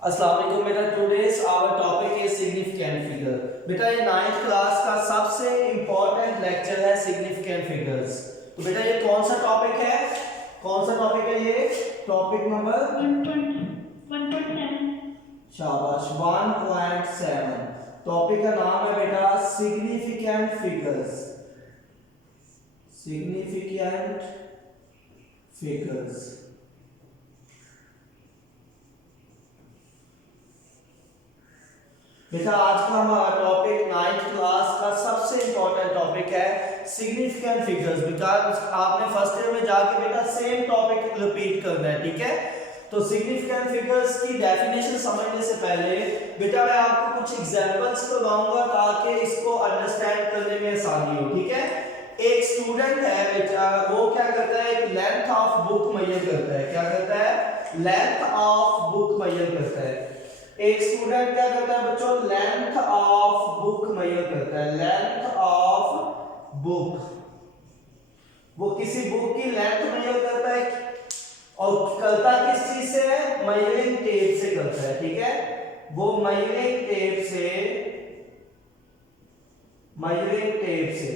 अस्सलाम वालेकुम बेटा। Today's our topic is significant figure. बेटा ये 9th क्लास का सबसे इंपॉर्टेंट लेक्चर है सिग्निफिकेंट फिगर्स। तो बेटा ये कौन सा टॉपिक है? कौन सा टॉपिक है ये? Topic number 1.7। शाबाश, 1.7। टॉपिक का नाम है बेटा सिग्निफिकेंट फिगर्स। Significant figures. बेटा आज का हमारा टॉपिक 9th क्लास का सबसे इंपॉर्टेंट टॉपिक है सिग्निफिकेंट फिगर्स। बिकॉज आपने फर्स्ट ईयर में जाके बेटा सेम टॉपिक रिपीट करना है, ठीक है? तो सिग्निफिकेंट फिगर्स की डेफिनेशन समझने से पहले बेटा मैं आपको कुछ एग्जांपल्स करवाऊंगा ताकि इसको अंडरस्टैंड करने में आसानी हो, ठीक है? एक स्टूडेंट है बेटा, वो क्या करता है, एक लेंथ ऑफ बुक मेजर करता है। क्या करता है? लेंथ ऑफ बुक मेजर करता है। एक स्टूडेंट क्या करता है बच्चों? लेंथ ऑफ बुक मेजर करता है। लेंथ ऑफ बुक, वो किसी बुक की लेंथ मेजर करता है और करता किस चीज से है? मेजरिंग टेप से करता है, ठीक है? वो मेजरिंग टेप से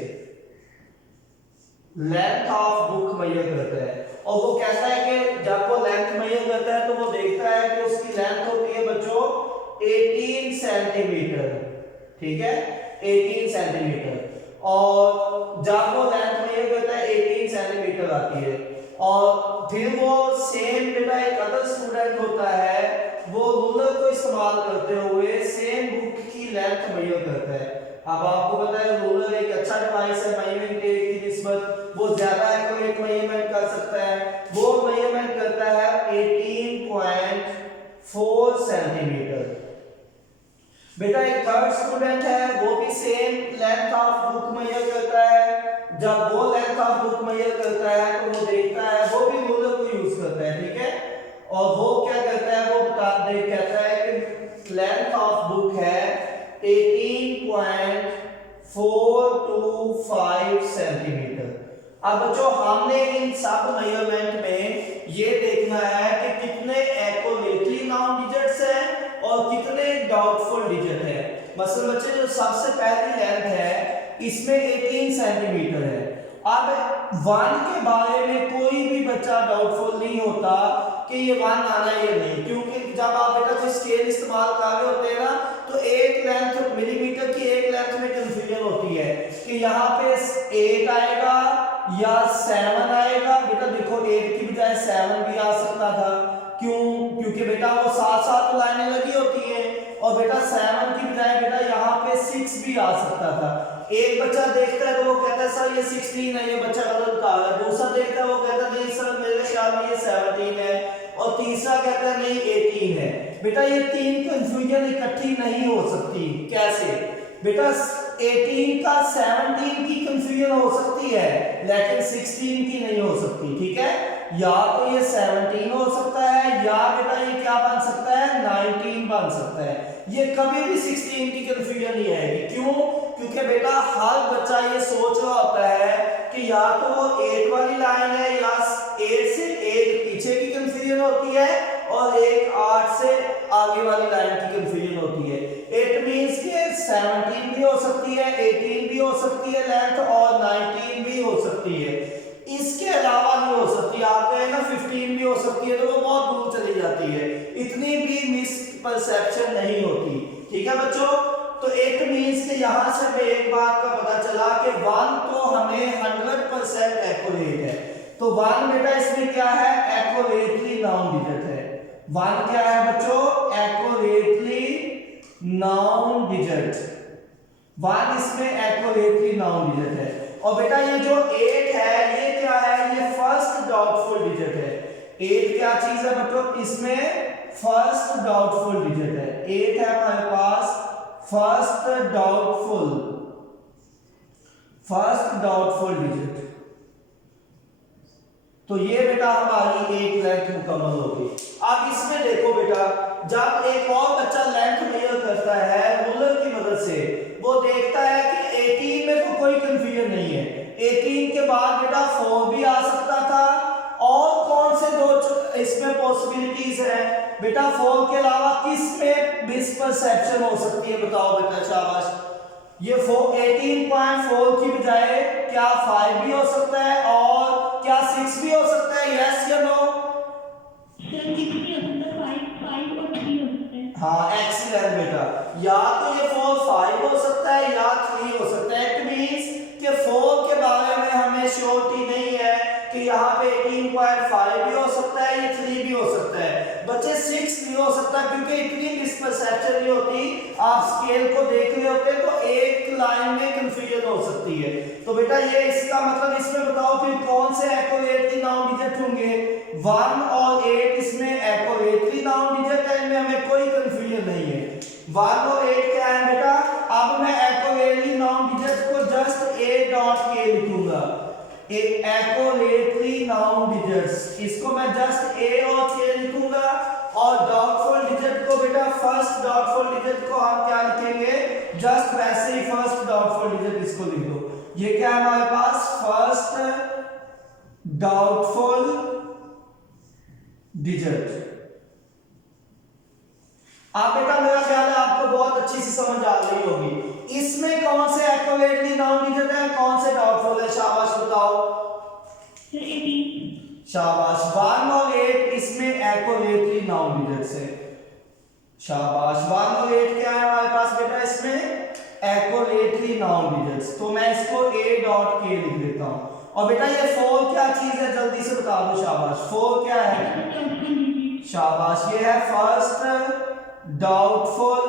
लेंथ ऑफ बुक मेजर करता है। और वो कहता है कि जब वो लेंथ मेजर करता है तो वो देखता है कि उसकी लेंथ होती है बच्चों 18 सेंटीमीटर, ठीक है? 18 सेंटीमीटर। और जब वो लेंथ मेजर करता है 18 सेंटीमीटर आती है। और फिर वो सेम बेटा एक अदर स्टूडेंट होता है, वो रूलर को इस्तेमाल करते हुए सेम बुक की लेंथ मेजर करता है। अब आपको पता है रूलर एक अच्छा डिवाइस है, मेजरिंग टेप की निस्बत वो ज्यादा एक्यूरेट मेजरमेंट कर सकता है। वो मेजरमेंट करता है 18.4 सेंटीमीटर। बेटा एक थर्ड स्टूडेंट है, वो भी same length of book measure करता है। जब वो लेंथ ऑफ बुक मेजर करता है तो वो देखता है, वो भी रूलर को यूज करता है, ठीक है? और वो क्या करता है, वो कहता है कि लेंथ ऑफ बुक है 18.425 सेंटीमीटर। अब बच्चों हमने इन सब मेजरमेंट में ये देखना है कि कितने एक्यूरेटली नाउन डिजिट्स हैं और कितने डाउटफुल डिजिट है। मसलन बच्चे जो सबसे पहली लेंथ है इसमें 18 सेंटीमीटर है। अब 1 के बारे में कोई भी बच्चा डाउटफुल नहीं होता कि ये 1 आना है या नहीं, क्योंकि जब आप बेटा कोई स्केल इस्तेमाल कर रहे होते हैं ना तो एक लेंथ मिलीमीटर की एक लेंथ में कंफ्यूजन होती है कि यहाँ पे 8 आएगा या 7 आएगा। बेटा देखो 8 की बजाय 7 भी आ सकता था। क्यों? क्योंकि बेटा वो साथ साथ लाइनें लगी होती हैं और बेटा 7 की बजाय बेटा यहाँ पे 6 भी आ सकता था। एक बच्चा देखता है तो वो कहता है सर ये 16 है, ये बच्चा गलत बता रहा है। दूसरा देखता है वो कहता है नहीं सर मेरे ख्याल में ये 17 है। और तीसरा कहता है नहीं 18 है। बेटा ये तीन कंफ्यूजन इकट्ठी नहीं हो सकती। कैसे? बेटा 18 का 17 की कंफ्यूजन हो सकती है लेकिन 16 की नहीं हो सकती, ठीक है? या तो ये 17 हो सकता है या बेटा ये क्या बन सकता है? 19 बन सकता है। ये कभी भी 16 की कंफ्यूजन नहीं आएगी। क्यों? क्योंकि बेटा हर बच्चा ये सोच रहा होता है कि या तो वो 8 वाली लाइन है या 8 से एक पीछे की कंफ्यूजन होती है और एक 8 से आगे वाली लाइन की कंफ्यूजन होती है। इट मींस कि 17 भी हो सकती है, 18 भी हो सकती है लेंथ और 19 भी हो सकती है। इसके अलावा नहीं हो सकती। आप कहें ना 15 भी हो सकती है तो वो बहुत दूर चली जाती है। इतनी भी मिसपरसेप्शन नहीं होती, ठीक है बच्चों? तो इट मींस कि यहां से हमें एक बात का पता चला कि 1 तो हमें 100% एक्यूरेट है। तो 1 बेटा इसमें क्या है? एक्यूरेटली नाउन डिजिट है। 1 क्या है बच्चों? Accurately known digit. 1 इसमें एक्यूरेटली नाउन डिजिट है। और बेटा ये जो 8 है ये क्या है? ये फर्स्ट डाउटफुल डिजिट है। 8 क्या चीज है बच्चों? इसमें फर्स्ट डाउटफुल डिजिट है। 8 है हमारे पास फर्स्ट डाउटफुल डिजिट। तो ये बेटा हमारी एक लेंथ मुकम्मल होगी। अब इसमें देखो बेटा, जब एक और बच्चा लेंथ मेजर करता है रूलर की मदद से, वो देखता है कि 18 में तो कोई कंफ्यूजन नहीं है। 18 के बाद बेटा 4 भी आ सकता था और इसमें पॉसिबिलिटीज है बेटा 4 के अलावा किस में मिसपरसेप्शन हो सकती है बताओ बेटा शाबाश। ये 18.4 की बजाय क्या 5 भी हो सकता है और क्या 6 भी हो सकता है, यस या नो? सर 6 नहीं हो सकता, 5 और 3 हो सकते हैं। हाँ एक्सीलेंट बेटा, या तो ये 4 5 हो सकता है या 3 हो सकता है। इट मींस कि 4 के बारे में हमें श्योरिटी नहीं है कि यहाँ पे 18.5 भी हो सकता है, ये 3 भी हो सकता है। बच्चे 6 नहीं हो सकता क्योंकि इतनी मिसपरसेप्शन नहीं होती, आप स्केल को देख रहे होते तो एक लाइन में कंफ्यूजन हो सकती है। तो बेटा ये इसका मतलब इसमें बताओ कि कौन से एक्यूरेटली नाउन डिजिट होंगे, 1 और 8 इसमें एक्यूरेटली नाउन डिजिट है, इनमें हमें कोई कंफ्यूजन नहीं है। 1 और 8 क्या है बेटा, अब मैं एक्यूरेटली नाउन डिजिट को जस्ट a डॉट k लिखूंगा, एक्यूरेटली नाउन डिजिट्स, इसको मैं जस्ट a और k लिखूंगा और डाउटफुल डिजिट को बेटा फर्स्ट डाउटफुल डिजिट को हम क्या लिखेंगे, जस्ट वैसे ही फर्स्ट डाउटफुल डिजिट इसको लिख दो। ये क्या है हमारे पास, फर्स्ट डाउटफुल डिजिट। आप बेटा मेरा ख्याल है आपको बहुत अच्छी सी समझ आ गई होगी। इसमें कौन से एक्यूरेटली नाउन डिजिट है, कौन से डाउटफुल है, शाबाश बताओ। सर 18। शाबाश, 1 और 8 इसमें एक्यूरेटली नाउन डिजिट्स है। शाबाश, 1 और 8 क्या है हमारे पास बेटा, इसमें एक्यूरेटली नाउन डिजिट्स। तो मैं इसको a डॉट k लिख देता हूं। और बेटा ये 4 क्या चीज है, जल्दी से बता दो शाबाश, 4 क्या है? शाबाश, ये है फर्स्ट डाउटफुल,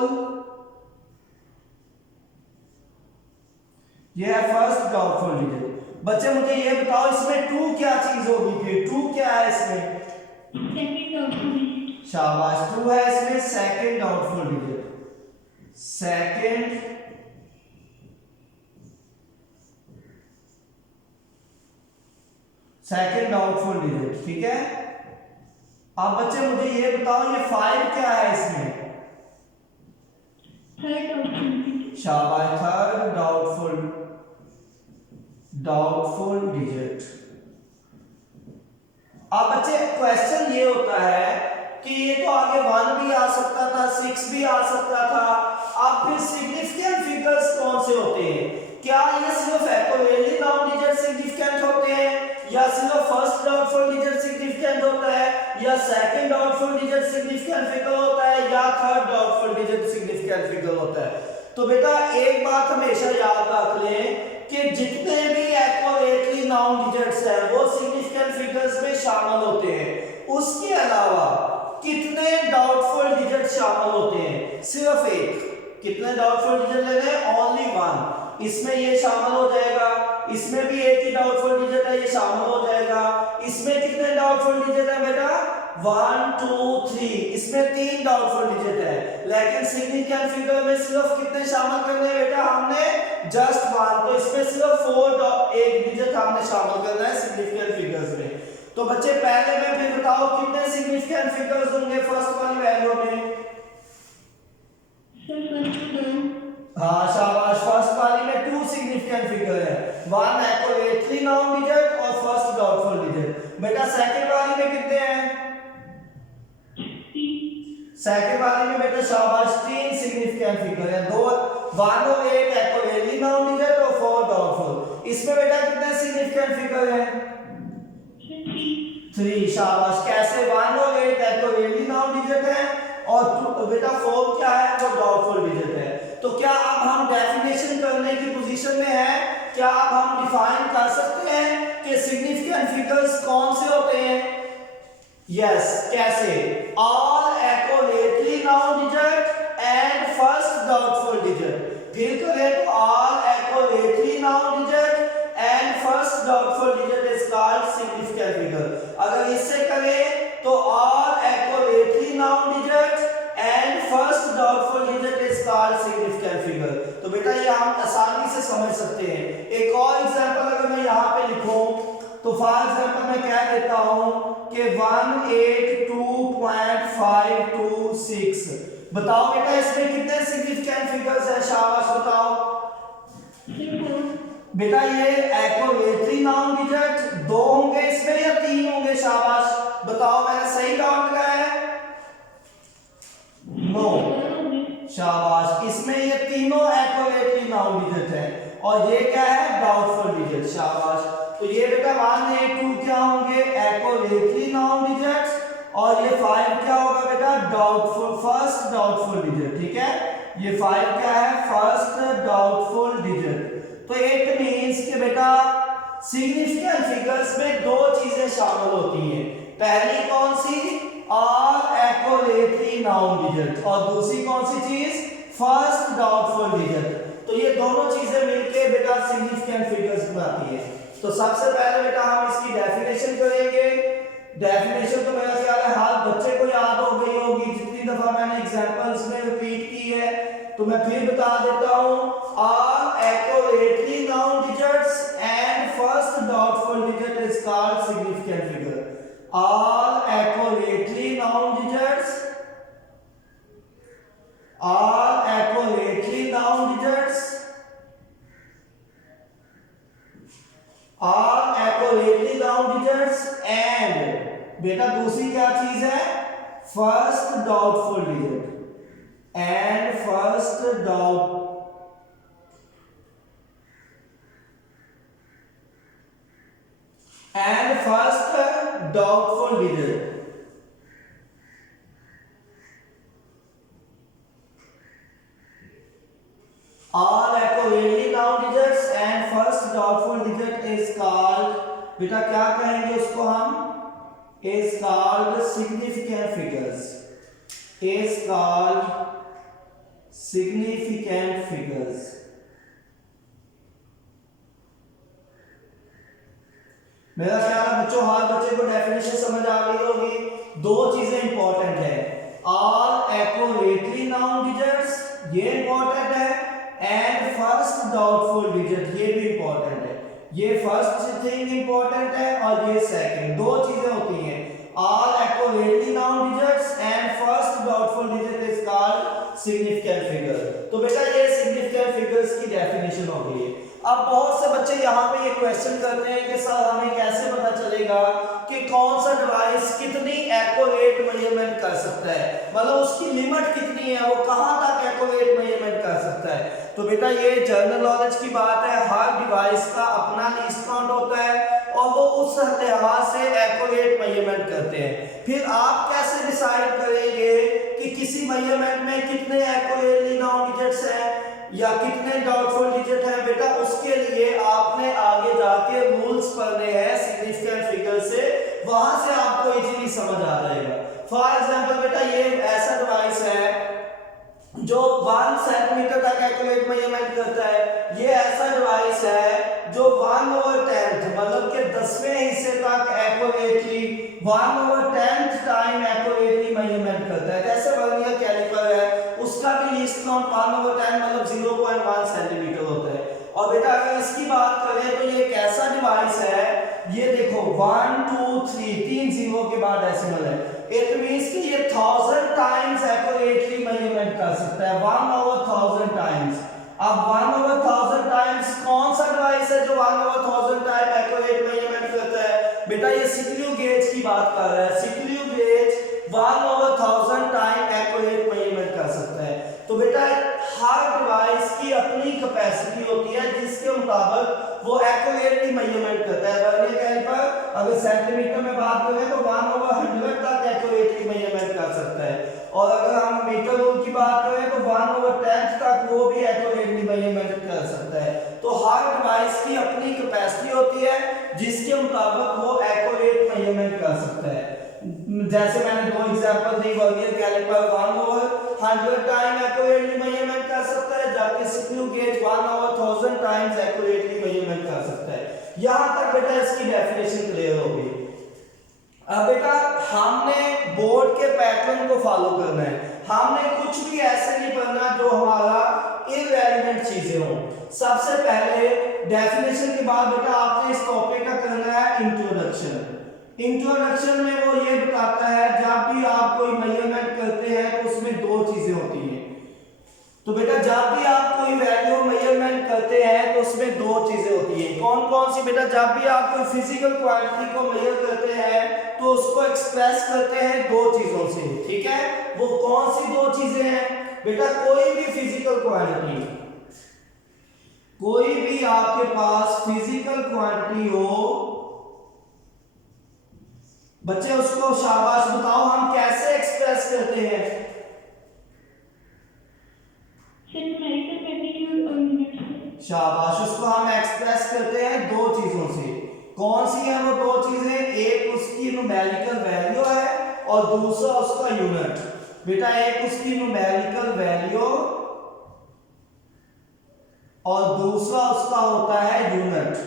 ये है फर्स्ट डाउटफुल डिजिट। बच्चे मुझे ये बताओ इसमें 2 क्या चीज होगी, फिर 2 क्या है इसमें? Second doubtful digit. शाबाश, 2 है इसमें second doubtful digit, second doubtful digit, ठीक है। अब बच्चे मुझे ये बताओ ये 5 क्या है इसमें? Third doubtful digit. शाबाश, थर्ड डाउटफुल डिजिट। अब बच्चे क्वेश्चन ये होता है कि ये तो आगे 1 भी आ सकता था, 6 भी आ सकता था, अब फिर सिग्निफिकेंट फिगर्स कौन से होते हैं? क्या ये सिर्फ एक्यूरेटली नाउन डिजिट सिग्निफिकेंट होते हैं, या सिर्फ फर्स्ट डाउटफुल डिजिट सिग्निफिकेंट होता है, या second doubtful digit significant figure होता है, या third doubtful digit significant figure होता है? तो बेटा एक बात हमेशा याद रख लें कि जितने भी एक्यूरेटली नाउन डिजिट्स हैं वो सिग्निफिकेंट फिगर्स में शामिल होते हैं। उसके अलावा कितने डाउटफुल डिजिट शामिल होते हैं? सिर्फ एक। कितने डाउटफुल डिजिट लेने हैं? ओनली 1। इसमें ये शामिल हो जाएगा, इसमें भी एक ही डाउटफुल डिजिट है, ये शामिल हो जाएगा। इसमें कितने डाउटफुल डिजिट है बेटा? 1 2 3, इसमें 3 डाउटफुल डिजिट है। लेकिन सिग्निफिकेंट फिगर में सिर्फ कितने शामिल करने हैं बेटा हमने? जस्ट 1। तो इसमें सिर्फ 4 एक डिजिट हमने शामिल करना है सिग्निफिकेंट फिगर्स में। तो बच्चे पहले में फिर बताओ कितने सिग्निफिकेंट फिगर्स होंगे फर्स्ट वाली वैल्यू में? Sir first 2। हाँ शाबाश, फर्स्ट वाली में 2 सिग्निफिकेंट फिगर है, 1 एक्यूरेटली नाउन डिजिट और फर्स्ट डाउटफुल डिजिट। बेटा सेकंड वाली में कितने हैं? 3। सेकंड वाली में बेटा शाबाश 3 सिग्निफिकेंट फिगर है, 2 1 और 8 एक्यूरेटली नाउन डिजिट और 4 डाउटफुल। इसमें बेटा कितने सिग्निफिकेंट फिगर है? 3। शाबाश, कैसे? 1 और 8 एक्यूरेटली नाउन डिजिट है और बेटा 4 क्या है, वो डाउटफुल डिजिट है। तो क्या अब हम डेफिनेशन करने की पोजीशन में है? क्या अब हम डिफाइन कर सकते हैं कि सिग्निफिकेंट फिगर्स कौन से होते हैं? यस, कैसे? All accurately known digit and first doubtful digit. फिर करें तो all accurately known digit and first doubtful digit is called significant figure. अगर इससे करें तो all accurately known digit and first doubtful digit is called significant figure. तो बेटा ये हम आसानी से समझ सकते हैं। एक और एग्जांपल अगर मैं यहां पे लिखूं तो फॉर एग्जांपल मैं कह देता हूं कि 182.526। बताओ बेटा इसमें कितने सिग्निफिकेंट फिगर्स हैं? शाबाश बताओ। बेटा ये एक्यूरेटली नाउन डिजिट 2 होंगे इसमें या 3 होंगे? शाबाश बताओ, मैंने सही शाबाश, इसमें ये तीनों एक्यूरेटली नाउन डिजिट है और ये क्या है डाउटफुल डिजिट, शाबाश। तो ये बेटा 1 8 2 क्या होंगे एक्यूरेटली नाउन डिजिट्स और ये 5 क्या होगा बेटा डाउटफुल, फर्स्ट डाउटफुल डिजिट, ठीक है। ये 5 क्या है फर्स्ट डाउटफुल डिजिट। तो इट मींस कि बेटा सिग्निफिकेंट फिगर्स में दो चीजें शामिल होती हैं, पहली कौन सी आर एक्यूरेटली नाउन डिजिट और दूसरी कौन सी चीज फर्स्ट डाउटफुल डिजिट। तो ये दोनों चीजें मिलके बेटा सिग्निफिकेंट फिगर्स बनाती है। तो सबसे पहले बेटा हम इसकी डेफिनेशन करेंगे। डेफिनेशन तो मेरा ख्याल है हर बच्चे को याद हो गई होगी, जितनी दफा मैंने एग्जांपल्स में रिपीट की है। तो मैं फिर बता देता हूं, are accurately known digits and first doubtful digit is called significant figure. Are accurately known digits, are accurately known digits, are accurately known digits and बेटा दूसरी क्या चीज है first doubtful digit and first doubt and first doubtful digit. All accurately noun digits and first doubtful digit is called बेटा क्या कहेंगे उसको हम is called significant figures, is called significant figures। मेरा ख्याल है बच्चों हर बच्चे को डेफिनेशन समझ आ गई होगी। दो चीजें इंपॉर्टेंट है, all accurately noun digits ये इंपॉर्टेंट है एंड फर्स्ट डाउटफुल डिजिट ये भी इंपॉर्टेंट है। ये फर्स्ट थिंग इंपॉर्टेंट है और ये सेकंड, दो चीजें होती हैं all accurately known digits and first doubtful digit is called significant figure. तो बेटा ये सिग्निफिकेंट फिगर्स की डेफिनेशन हो गई है। अब बहुत से बच्चे यहाँ पे ये क्वेश्चन करते हैं कि सर हमें कैसे पता चलेगा कि कौन सा डिवाइस कितनी एक्यूरेट मेजरमेंट कर सकता है, मतलब उसकी लिमिट कितनी है, वो कहां तक एक्यूरेट मेजरमेंट कर सकता है। तो बेटा ये जनरल नॉलेज की बात है, हर डिवाइस का अपना लीस्ट काउंट होता है और वो उस लिहाज से एक्यूरेट मेजरमेंट करते हैं। फिर आप कैसे डिसाइड करेंगे कि किसी मेजरमेंट में कितने एक्यूरेटली नाउन डिजिट्स हैं या कितने डाउटफुल डिजिट हैं, बेटा उसके लिए आपने आगे जाके रूल्स पढ़ने हैं सिग्निफिकेंट फिगर से, वहां से आपको इजीली समझ आ जाएगा। फॉर एग्जांपल बेटा ये ऐसा डिवाइस है जो 1 सेंटीमीटर तक एक्यूरेट मेजरमेंट करता है, ये ऐसा डिवाइस है जो 1/10 मतलब के 10वें हिस्से तक एक्यूरेटली 1/10 टाइम एक्यूरेटली मेजरमेंट करता है। जैसे वर्नियर कैलिपर है उसका भी लीस्ट काउंट 1/10 मतलब 0.1 सेंटीमीटर होता है। और बेटा अगर इसकी बात करें तो ये एक ऐसा डिवाइस है, ये देखो 1 2 3 तीन जीरो के बाद डेसिमल है, इट मींस कि ये 1000 टाइम्स एक्यूरेटली मेजरमेंट कर सकता है, 1/1000 टाइम्स। अब 1/1000 टाइम्स कौन सा डिवाइस है जो 1/1000 टाइम एक्यूरेट मेजरमेंट करता है, बेटा ये सीक्यू गेज की बात कर रहा है। CQ gauge 1/1000 time accurate measurement कर सकता है। तो बेटा हर डिवाइस की अपनी कैपेसिटी होती है जिसके मुताबिक वो एक्यूरेटली मेजरमेंट करता है। वर्नियर कैलिपर अगर सेंटीमीटर में बात करें तो 1/100 तक एक्यूरेटली मेजरमेंट कर सकता है, और अगर हम मीटर रूल की बात करें तो 1/10 तक वो भी एक्यूरेटली मेजरमेंट कर सकता है। तो हर डिवाइस की अपनी कैपेसिटी होती है जिसके मुताबिक वो एक्यूरेट मेजरमेंट कर सकता है। जैसे मैंने दो एग्जांपल दी, vernier caliper 1/100 time accurately measurement कर सकता है, जबकि screw gauge 1/1000 times accurately measurement कर सकता है। यहां तक बेटा इसकी डेफिनेशन क्लियर हो गई। अब बेटा हमने बोर्ड के पैटर्न को फॉलो करना है, हमने कुछ भी ऐसे नहीं पढ़ना जो हमारा इररिलेवेंट चीजें हो। सबसे पहले डेफिनेशन के बाद बेटा आपने इस टॉपिक का करना है इंट्रोडक्शन। इंट्रोडक्शन में वो ये बताता है जब भी आप कोई मेजरमेंट करते हैं तो उसमें दो चीजें होती हैं। तो बेटा जब भी आप कोई वैल्यू मेजरमेंट करते हैं तो उसमें दो चीजें होती हैं। कौन कौन सी बेटा, जब भी आप कोई फिजिकल क्वांटिटी को मेजर करते हैं तो उसको एक्सप्रेस करते हैं दो चीजों से, ठीक है। वो कौन सी दो चीजें हैं, बेटा कोई भी फिजिकल क्वांटिटी, कोई भी आपके पास फिजिकल क्वांटिटी हो बच्चे, उसको शाबाश बताओ हम कैसे एक्सप्रेस करते हैं? सर न्यूमेरिकल मैग्नीट्यूड और यूनिट से। शाबाश, उसको हम एक्सप्रेस करते हैं दो चीजों से। कौन सी है वो दो चीजें? एक उसकी न्यूमेरिकल वैल्यू है और दूसरा उसका यूनिट। बेटा एक उसकी न्यूमेरिकल वैल्यू और दूसरा उसका होता है यूनिट।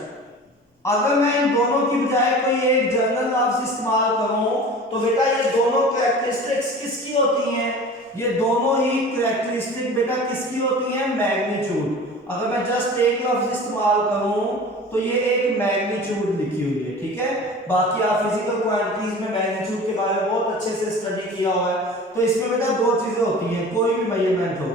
अगर मैं इन दोनों की बजाय कोई एक जनरल लफ्ज इस्तेमाल करूं तो बेटा ये दोनों कैरेक्टरिस्टिक्स किसकी होती हैं? ये दोनों ही कैरेक्टरिस्टिक बेटा किसकी होती हैं? मैग्नीट्यूड। अगर मैं जस्ट एक लफ्ज इस्तेमाल करूं तो ये एक मैग्नीट्यूड लिखी हुई है, ठीक है। बाकी आप फिजिकल क्वांटिटीज में मैग्नीट्यूड के बारे में बहुत अच्छे से स्टडी किया हुआ है। तो इसमें बेटा दो चीजें होती हैं, कोई भी मेजरमेंट हो,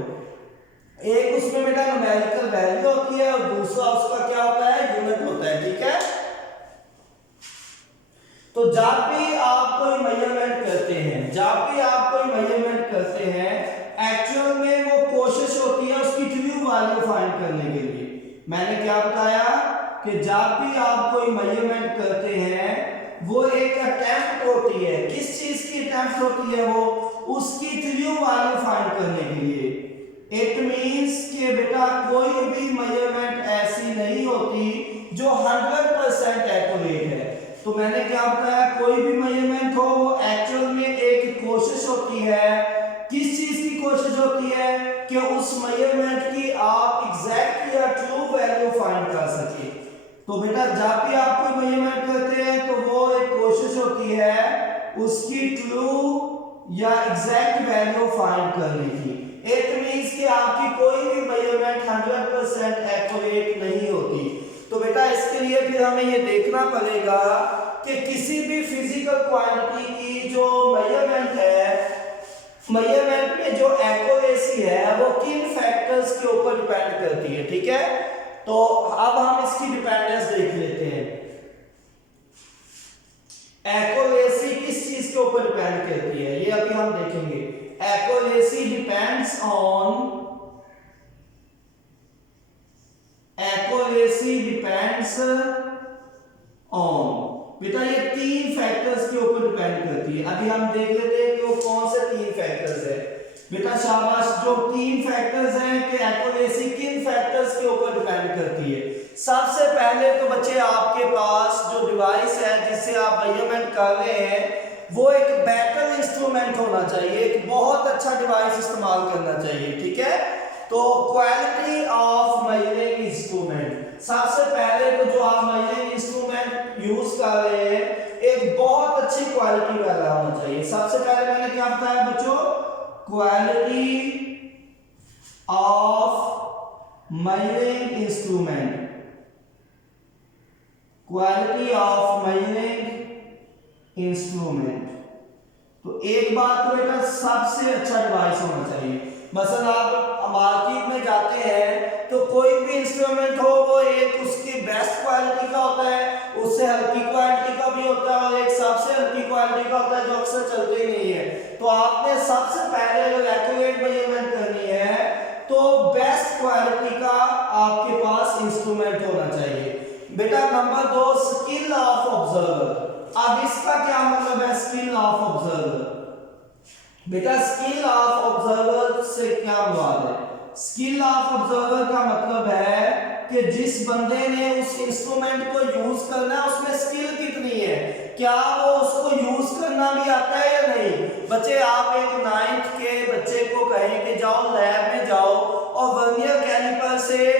एक उसमें बेटा न्यूमेरिकल वैल्यू होती है और दूसरा उसका क्या होता है? यूनिट होता है, ठीक है। तो जब भी आप कोई मेजरमेंट करते हैं, जब भी आप कोई मेजरमेंट करते हैं, एक्चुअल में वो कोशिश होती है उसकी ट्रू वैल्यू फाइंड करने के लिए। मैंने क्या बताया कि जब भी आप कोई मेजरमेंट करते हैं वो एक अटेम्प्ट होती है। किस चीज की अटेम्प्ट होती है? वो उसकी ट्रू वैल्यू फाइंड करने के लिए। इट मींस कि बेटा कोई भी मेजरमेंट ऐसी नहीं होती जो 100% एक्यूरेट है। तो मैंने क्या बताया, कोई भी मेजरमेंट हो वो एक्चुअल में एक कोशिश होती है। किस चीज की कोशिश होती है? कि उस मेजरमेंट की आप एग्जैक्ट या ट्रू वैल्यू फाइंड कर सके। तो बेटा जब भी आप कोई मेजरमेंट करते हैं तो वो एक कोशिश होती है उसकी ट्रू या एग्जैक्ट वैल्यू फाइंड करने की। इट मींस कि आपकी कोई भी मेजरमेंट 100% एक्यूरेट नहीं होती। तो बेटा इसके लिए फिर हमें ये देखना पड़ेगा कि किसी भी फिजिकल क्वांटिटी की जो मेजरमेंट है, मेजरमेंट में जो एक्यूरेसी है वो किन फैक्टर्स के ऊपर डिपेंड करती है, ठीक है। तो अब हम इसकी डिपेंडेंस देख लेते हैं। एक्यूरेसी किस चीज के ऊपर डिपेंड करती है ये अभी हम देखेंगे। Accuracy depends on, accuracy depends on, बेटा ये तीन फैक्टर्स के ऊपर डिपेंड करती है। अभी हम देख लेते हैं कि वो कौन से तीन फैक्टर्स है। बेटा शाबाश, जो तीन फैक्टर्स हैं कि एक्यूरेसी किन फैक्टर्स के ऊपर डिपेंड करती है। सबसे पहले तो बच्चे आपके पास जो डिवाइस है जिससे आप मेजरमेंट कर रहे हैं वो एक बेटर इंस्ट्रूमेंट होना चाहिए, एक बहुत अच्छा डिवाइस इस्तेमाल करना चाहिए, ठीक है। तो क्वालिटी ऑफ मेजरिंग इंस्ट्रूमेंट, सबसे पहले तो जो आप मेजरिंग इंस्ट्रूमेंट यूज कर रहे हैं एक बहुत अच्छी क्वालिटी वाला होना चाहिए। सबसे पहले मैंने क्या बताया बच्चों? Quality of measuring instrument, quality of measuring instrument. तो एक बात तो बेटा सबसे अच्छा डिवाइस होना चाहिए। मसलन आप मार्केट में जाते हैं तो कोई भी इंस्ट्रूमेंट हो वो एक उसकी बेस्ट क्वालिटी का होता है, उससे हल्की क्वालिटी का भी होता है और एक सबसे हल्की क्वालिटी का होता है जो अक्सर चलते ही नहीं है। तो आपने सबसे पहले अगर एक्यूरेट मेजरमेंट करनी है तो बेस्ट क्वालिटी का आपके पास इंस्ट्रूमेंट होना चाहिए। बेटा नंबर 2, स्किल ऑफ ऑब्जर्वर। अब इसका क्या मतलब है स्किल ऑफ ऑब्जर्वर? बेटा स्किल ऑफ ऑब्जर्वर से क्या मुराद है? स्किल ऑफ ऑब्जर्वर का मतलब है कि जिस बंदे ने उस इंस्ट्रूमेंट को यूज करना है उसमें स्किल कितनी है, क्या वो उसको यूज करना भी आता है या नहीं। बच्चे आप एक 9th के बच्चे को कहें कि जाओ लैब में जाओ और वर्नियर कैलिपर से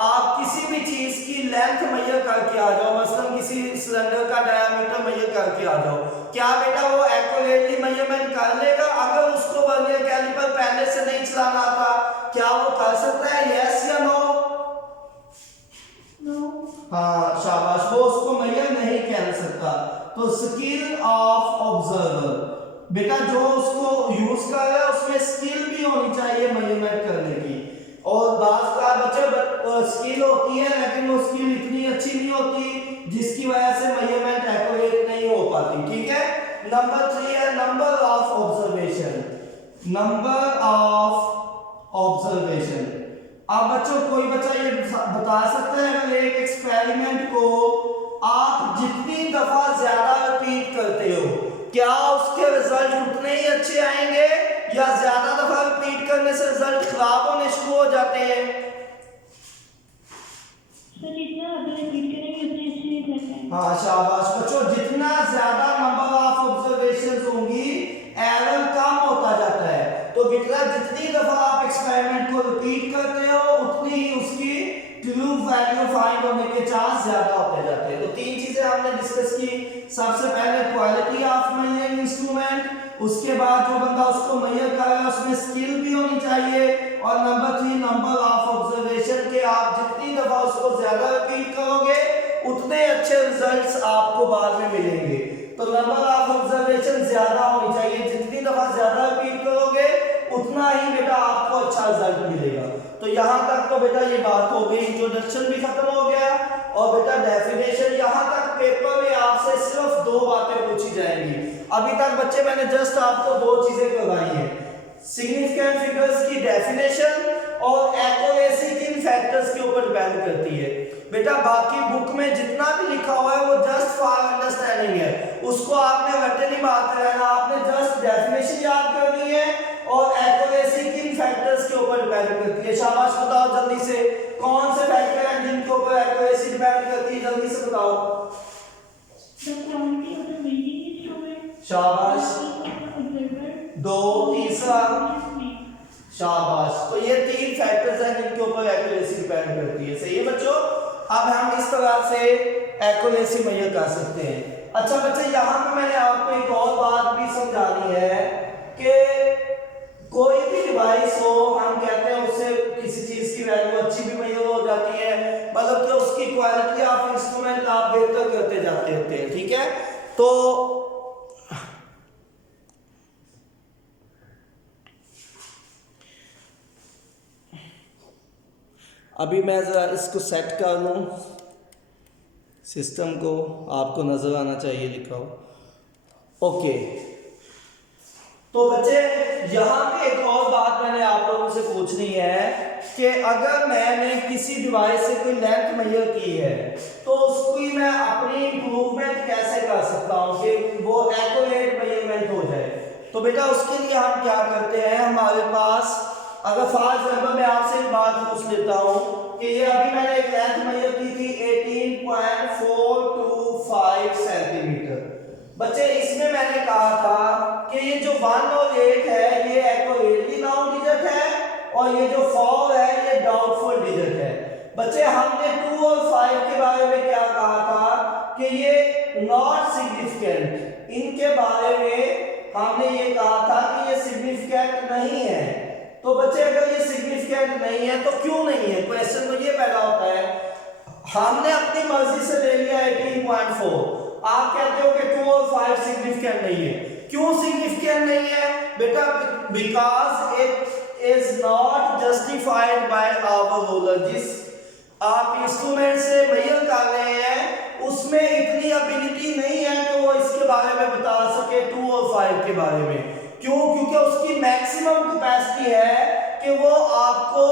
आप किसी भी चीज की लेंथ मेजर करके आ जाओ, मसलन किसी सिलेंडर का डायमीटर मेजर करके आ जाओ, क्या बेटा वो एक्यूरेटली मेजरमेंट कर लेगा? अगर उसको वर्नियर कैलिपर पहले से नहीं चलाना आता क्या वो कर सकता है? यस या नो? नो। हाँ शाबाश, वो उसको मेजर नहीं कर सकता। तो स्किल ऑफ ऑब्जर्वर, बेटा जो उसको यूज कर रहा है उसमें स्किल भी होनी चाहिए मेजरमेंट करने की। और बात का बच्चे स्किल होती है लेकिन वो स्किल इतनी अच्छी नहीं होती जिसकी वजह से मेजरमेंट एक्यूरेट नहीं हो पाती, ठीक है। नंबर 3 है number of observation. Number of observation. अब बच्चों कोई बच्चा ये बता सकता है अगर एक एक्सपेरिमेंट को आप जितनी दफा ज्यादा रिपीट करते हो क्या उसके रिजल्ट उतने ही अच्छे आएंगे या ज्यादा दफा रिपीट करने से रिजल्ट खराब होने शुरू हो जाते हैं? सर जितना अगर रिपीट करेंगे उतने अच्छे रिजल्ट आएंगे। हाँ शाबाश बच्चों, जितना ज्यादा नंबर ऑफ ऑब्जर्वेशंस होंगी एरर कम होता जाता है। तो बेटा जितनी दफा आप एक्सपेरिमेंट को रिपीट करते हो उतनी ही उसकी ट्रू वैल्यू फाइंड होने के चांस ज्यादा होते जाते हैं। तो तीन चीजें हमने डिस्कस की। सबसे पहले क्वालिटी ऑफ मेजरिंग इंस्ट्रूमेंट, उसके बाद जो बंदा उसको मेजर कर रहा है उसमें स्किल भी होनी चाहिए, और नंबर 3 नंबर ऑफ ऑब्जर्वेशन के आप जितनी दफा उसको ज्यादा रिपीट करोगे उतने अच्छे रिजल्ट्स आपको बाद में मिलेंगे। तो नंबर ऑफ ऑब्जर्वेशन ज्यादा होनी चाहिए, जितनी दफा ज्यादा रिपीट करोगे उतना ही बेटा आपको अच्छा रिजल्ट मिलेगा। तो यहाँ तक तो बेटा ये बात हो गई, इंट्रोडक्शन भी खत्म हो गया और बेटा डेफिनेशन। यहाँ तक पेपर में आपसे सिर्फ 2 बातें पूछी जाएंगी। अभी तक बच्चे मैंने जस्ट आपको 2 चीजें करवाई हैं, सिग्निफिकेंट फिगर्स की डेफिनेशन और एक्यूरेसी किन फैक्टर्स के ऊपर डिपेंड करती है। बेटा बाकी बुक में जितना भी लिखा हुआ है वो जस्ट फॉर अंडरस्टैंडिंग है, उसको आपने रट्टे नहीं मारते रहना, आपने जस्ट डेफिनेशन याद करनी है और एक्यूरेसी किन फैक्टर्स के ऊपर डिपेंड करती है। शाबाश बताओ जल्दी से, कौन से फैक्टर हैं जिनके ऊपर एक्यूरेसी डिपेंड करती है, जल्दी से बताओ। The quality of the measuring instrument, शाबाश। observer, 2 तीसरा शाबाश। तो ये 3 फैक्टर्स हैं जिनके ऊपर एक्यूरेसी डिपेंड करती है। सही है बच्चों, अब हम इस तरह से एक्यूरेसी मेजर कर सकते हैं। अच्छा बच्चे यहाँ पे मैंने आपको एक और बात भी समझानी है कि कोई भी डिवाइस हो, हम कहते हैं उससे किसी चीज की वैल्यू अच्छी भी मेजर हो जाती है, मतलब कि उसकी क्वालिटी ऑफ इंस्ट्रूमेंट आप बेहतर करते जाते होते हैं। ठीक है, तो अभी मैं ज़रा इसको सेट कर लूँ सिस्टम को, आपको नज़र आना चाहिए लिखा हो। ओके, तो बच्चे यहाँ पे एक और बात मैंने आप लोगों से पूछनी है कि अगर मैंने किसी डिवाइस से कोई लेंथ मेजर की है तो उसकी मैं अपनी इम्प्रूवमेंट कैसे कर सकता हूँ कि वो एक्यूरेट मेजरमेंट हो जाए। तो बेटा उसके लिए हम क्या करते हैं, हमारे पास अगर फॉर एग्जांपल मैं आपसे एक बात पूछ लेता हूँ कि ये अभी मैंने एक लेंथ मेजर की थी 18.425 सेंटीमीटर। बच्चे इसमें मैंने कहा था कि ये जो 1 और 8 है ये एक्यूरेटली नाउन डिजिट है और ये जो 4 है ये डाउटफुल डिजिट है। बच्चे हमने 2 और 5 के बारे में क्या कहा था कि ये नॉट सिग्निफिकेंट, इनके बारे में हमने ये कहा था कि ये सिग्निफिकेंट नहीं है। तो बच्चे अगर ये सिग्निफिकेंट नहीं है तो क्यों नहीं है, क्वेश्चन तो ये पैदा होता है। हमने अपनी मर्जी से ले लिया 18.4, आप कहते हो कि 2 और 5 सिग्निफिकेंट नहीं है। क्यों सिग्निफिकेंट नहीं है बेटा? Because it is not justified by our ruler. जिस आप इंस्ट्रूमेंट से मेजर कर रहे हैं उसमें इतनी एबिलिटी नहीं है कि वो इसके बारे में बता सके 2 और 5 के बारे में। क्यों? क्योंकि उसकी मैक्सिमम कैपेसिटी है कि वो आपको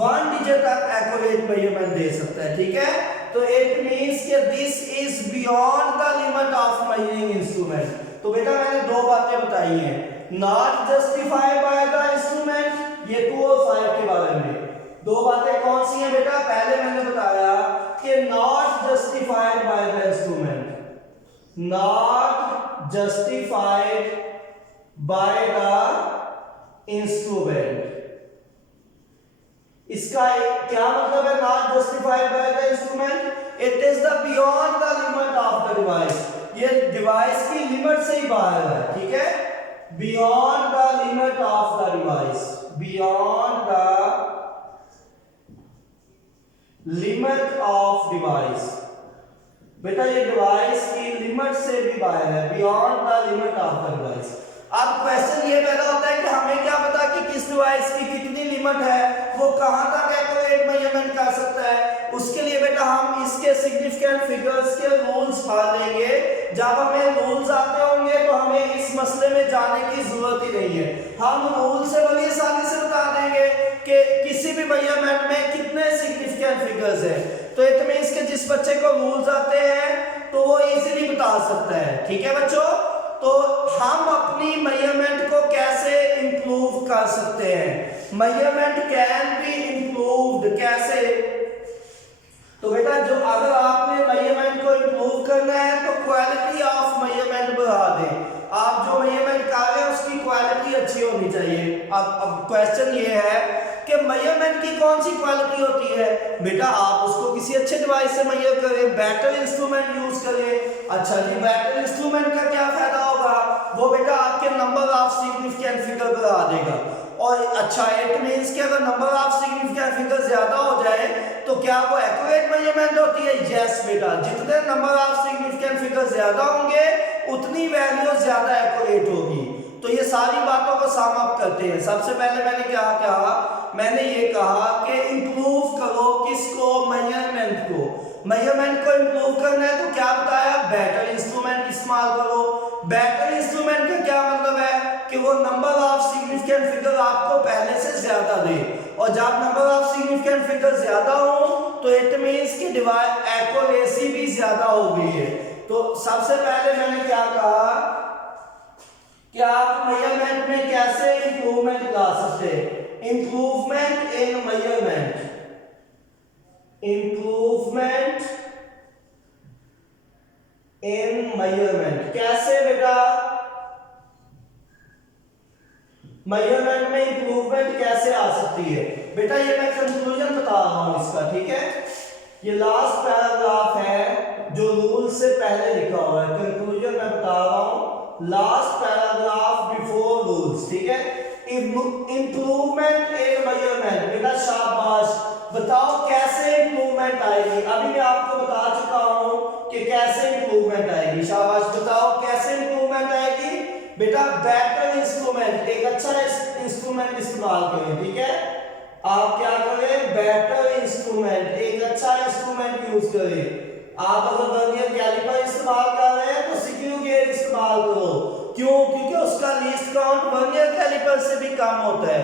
1 डिजिट तक एक्यूरेट मेजरमेंट दे सकता है। ठीक है, तो इट मींस कि this is beyond the limit of measuring instrument. तो बेटा मैंने 2 बातें बताई हैं, not justified by the instrument, ये 2 और 5 के बारे में। 2 बातें कौन सी हैं बेटा? पहले मैंने बताया कि not justified by the instrument, not justified by the instrument। इसका क्या मतलब है not justified by the instrument? It is the beyond the limit of the device, ये डिवाइस की लिमिट से ही बाहर है। ठीक है, beyond the limit of the device, beyond the limit of device. बेटा ये डिवाइस की लिमिट से भी बाहर है, beyond the limit of the device. अब क्वेश्चन ये पैदा होता है कि हमें क्या पता कि किस डिवाइस की कितनी लिमिट है, वो कहां तक एक्यूरेट मेजरमेंट कर सकता है। उसके लिए बेटा हम इसके सिग्निफिकेंट फिगर्स के रूल्स पढ़ लेंगे। जब हमें रूल्स आते होंगे तो हमें इस मसले में जाने की जरूरत ही नहीं है, हम रूल से बड़ी आसानी से बता देंगे कि किसी भी मेजरमेंट में कितने सिग्निफिकेंट फिगर्स है, तो इट मींस कि जिस बच्चे को रूल्स आते हैं तो वो इजीली बता सकता है। ठीक है बच्चों, तो हम अपनी मेजरमेंट को कैसे इंप्रूव कर सकते हैं? मेजरमेंट कैन बी इंप्रूव्ड कैसे? तो बेटा जो अगर आपने मेजरमेंट को इंप्रूव करना है तो क्वालिटी ऑफ मेजरमेंट बढ़ा दें। आप जो मेजरमेंट कर रहे हैं उसकी क्वालिटी अच्छी होनी चाहिए। अब क्वेश्चन ये है कि मेजरमेंट की कौन सी क्वालिटी होती है? बेटा आप उसको किसी अच्छे डिवाइस से मेजर करें, बेटर इंस्ट्रूमेंट यूज करें। अच्छा जी, बेटर इंस्ट्रूमेंट का क्या फायदा होगा? वो बेटा आपके नंबर ऑफ सिग्निफिकेंट फिगर बढ़ा देगा। और अच्छा, इट मींस कि अगर नंबर ऑफ सिग्निफिकेंट फिगर ज्यादा हो जाए तो क्या वो एक्यूरेट मेजरमेंट होती है? यस बेटा, जितने नंबर ऑफ सिग्निफिकेंट फिगर ज्यादा होंगे उतनी वैल्यू ज्यादा एक्यूरेट होगी। तो ये सारी बातों को सम अप करते हैं। सबसे पहले मैंने क्या कहा? मैंने ये कहा कि इंप्रूव करो किसको? मेजरमेंट को। मेजरमेंट को इंप्रूव करना है तो क्या बताया? बेटर इंस्ट्रूमेंट इस्तेमाल करो। बेटर इंस्ट्रूमेंट का क्या मतलब है कि वो नंबर ऑफ सिग्निफिकेंट फिगर आपको पहले से ज्यादा दे, और जब नंबर ऑफ सिग्निफिकेंट फिगर ज्यादा हो तो इट मींस कि डिवाइस एक्यूरेसी भी ज्यादा हो गई है। तो सबसे पहले मैंने क्या कहा कि आप मेजरमेंट में कैसे इंप्रूवमेंट ला सकते हैं? Improvement in measurement, improvement in measurement कैसे बेटा? मेजरमेंट में इंप्रूवमेंट कैसे आ सकती है? बेटा ये मैं कंक्लूजन बता रहा हूं इसका, ठीक है? ये लास्ट पैराग्राफ है जो रूल से पहले लिखा हुआ है। कंक्लूजन मैं बता रहा हूं, लास्ट पैराग्राफ बिफोर रूल्स, ठीक है? Improvement in measurement. बेटा शाबाश, बताओ कैसे इंप्रूवमेंट आएगी? अभी मैं आपको बता चुका हूं कि कैसे इंप्रूवमेंट आएगी। शाबाश, बताओ कैसे इंप्रूवमेंट आएगी? बेटा बेटर इंस्ट्रूमेंट, एक अच्छा इंस्ट्रूमेंट इस्तेमाल करें। ठीक है, आप क्या करें? बेटर इंस्ट्रूमेंट, एक अच्छा इंस्ट्रूमेंट यूज करें। आप अगर वर्नियर कैलिपर इस्तेमाल कर रहे हैं तो स्क्रू गेज इस्तेमाल करो। क्यों? क्योंकि उसका लीस्ट काउंट वर्नियर कैलिपर से भी कम होता है।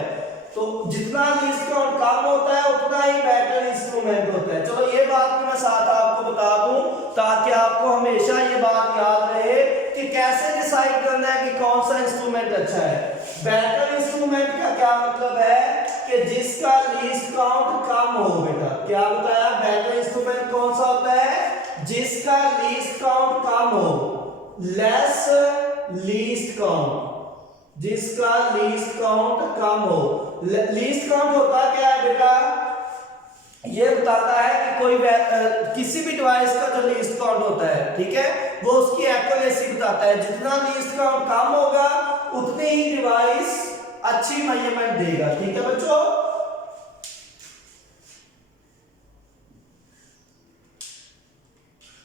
तो जितना लीस्ट काउंट कम होता है उतना ही बेटर इंस्ट्रूमेंट होता है। चलो ये बात भी मैं साथ आपको बता दूं ताकि आपको हमेशा ये बात याद रहे कि कैसे डिसाइड करना है कि कौन सा इंस्ट्रूमेंट अच्छा है। बेटर इंस्ट्रूमेंट का क्या मतलब है कि जिसका लीस्ट काउंट कम हो। बेटा क्या बताया? बेटर इंस्ट्रूमेंट कौन सा होता है? जिसका लीस्ट काउंट कम हो, लेस लीस्ट काउंट, जिसका लीस्ट काउंट कम हो। लीस्ट काउंट होता क्या है बेटा? ये बताता है कि कोई किसी भी डिवाइस का जो लीस्ट काउंट होता है, ठीक है, वो उसकी एक्यूरेसी बताता है। जितना लीस्ट काउंट कम होगा उतनी ही डिवाइस अच्छी मेजरमेंट देगा। ठीक है बच्चों,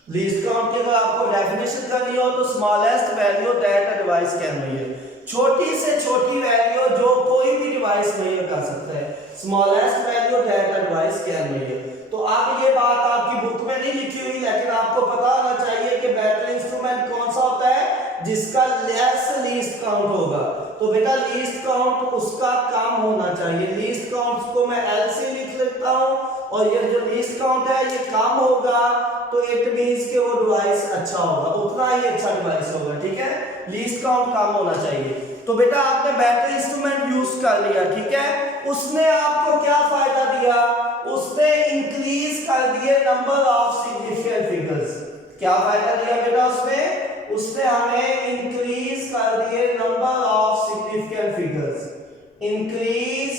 लीस्ट काउंट की अगर आपको डेफिनेशन करनी हो तो smallest value that a device can measure, छोटी से छोटी वैल्यू जो कोई भी डिवाइस मेजर कर सकता है। Smallest value that a device can measure. तो अब ये बात आपकी बुक में नहीं लिखी हुई, लेकिन आपको पता होना चाहिए कि बेटर इंस्ट्रूमेंट कौन सा होता है? जिसका लेस लीस्ट काउंट होगा। तो बेटा लीस्ट काउंट उसका कम होना चाहिए। लीस्ट काउंट को मैं एल से लिख लेता हूं, और ये जो लीस्ट काउंट है ये कम होगा तो इट मींस कि वो डिवाइस अच्छा होगा, उतना ही अच्छा डिवाइस होगा। ठीक है, लीस्ट काउंट कम होना चाहिए। तो बेटा आपने बेटर इंस्ट्रूमेंट यूज कर लिया, ठीक है, उसने आपको क्या फायदा दिया? उसने इंक्रीज कर दिए नंबर ऑफ सिग्निफिकेंट फिगर्स। क्या फायदा दिया बेटा उसने हमें इंक्रीज कर दिए number of significant figures. Increase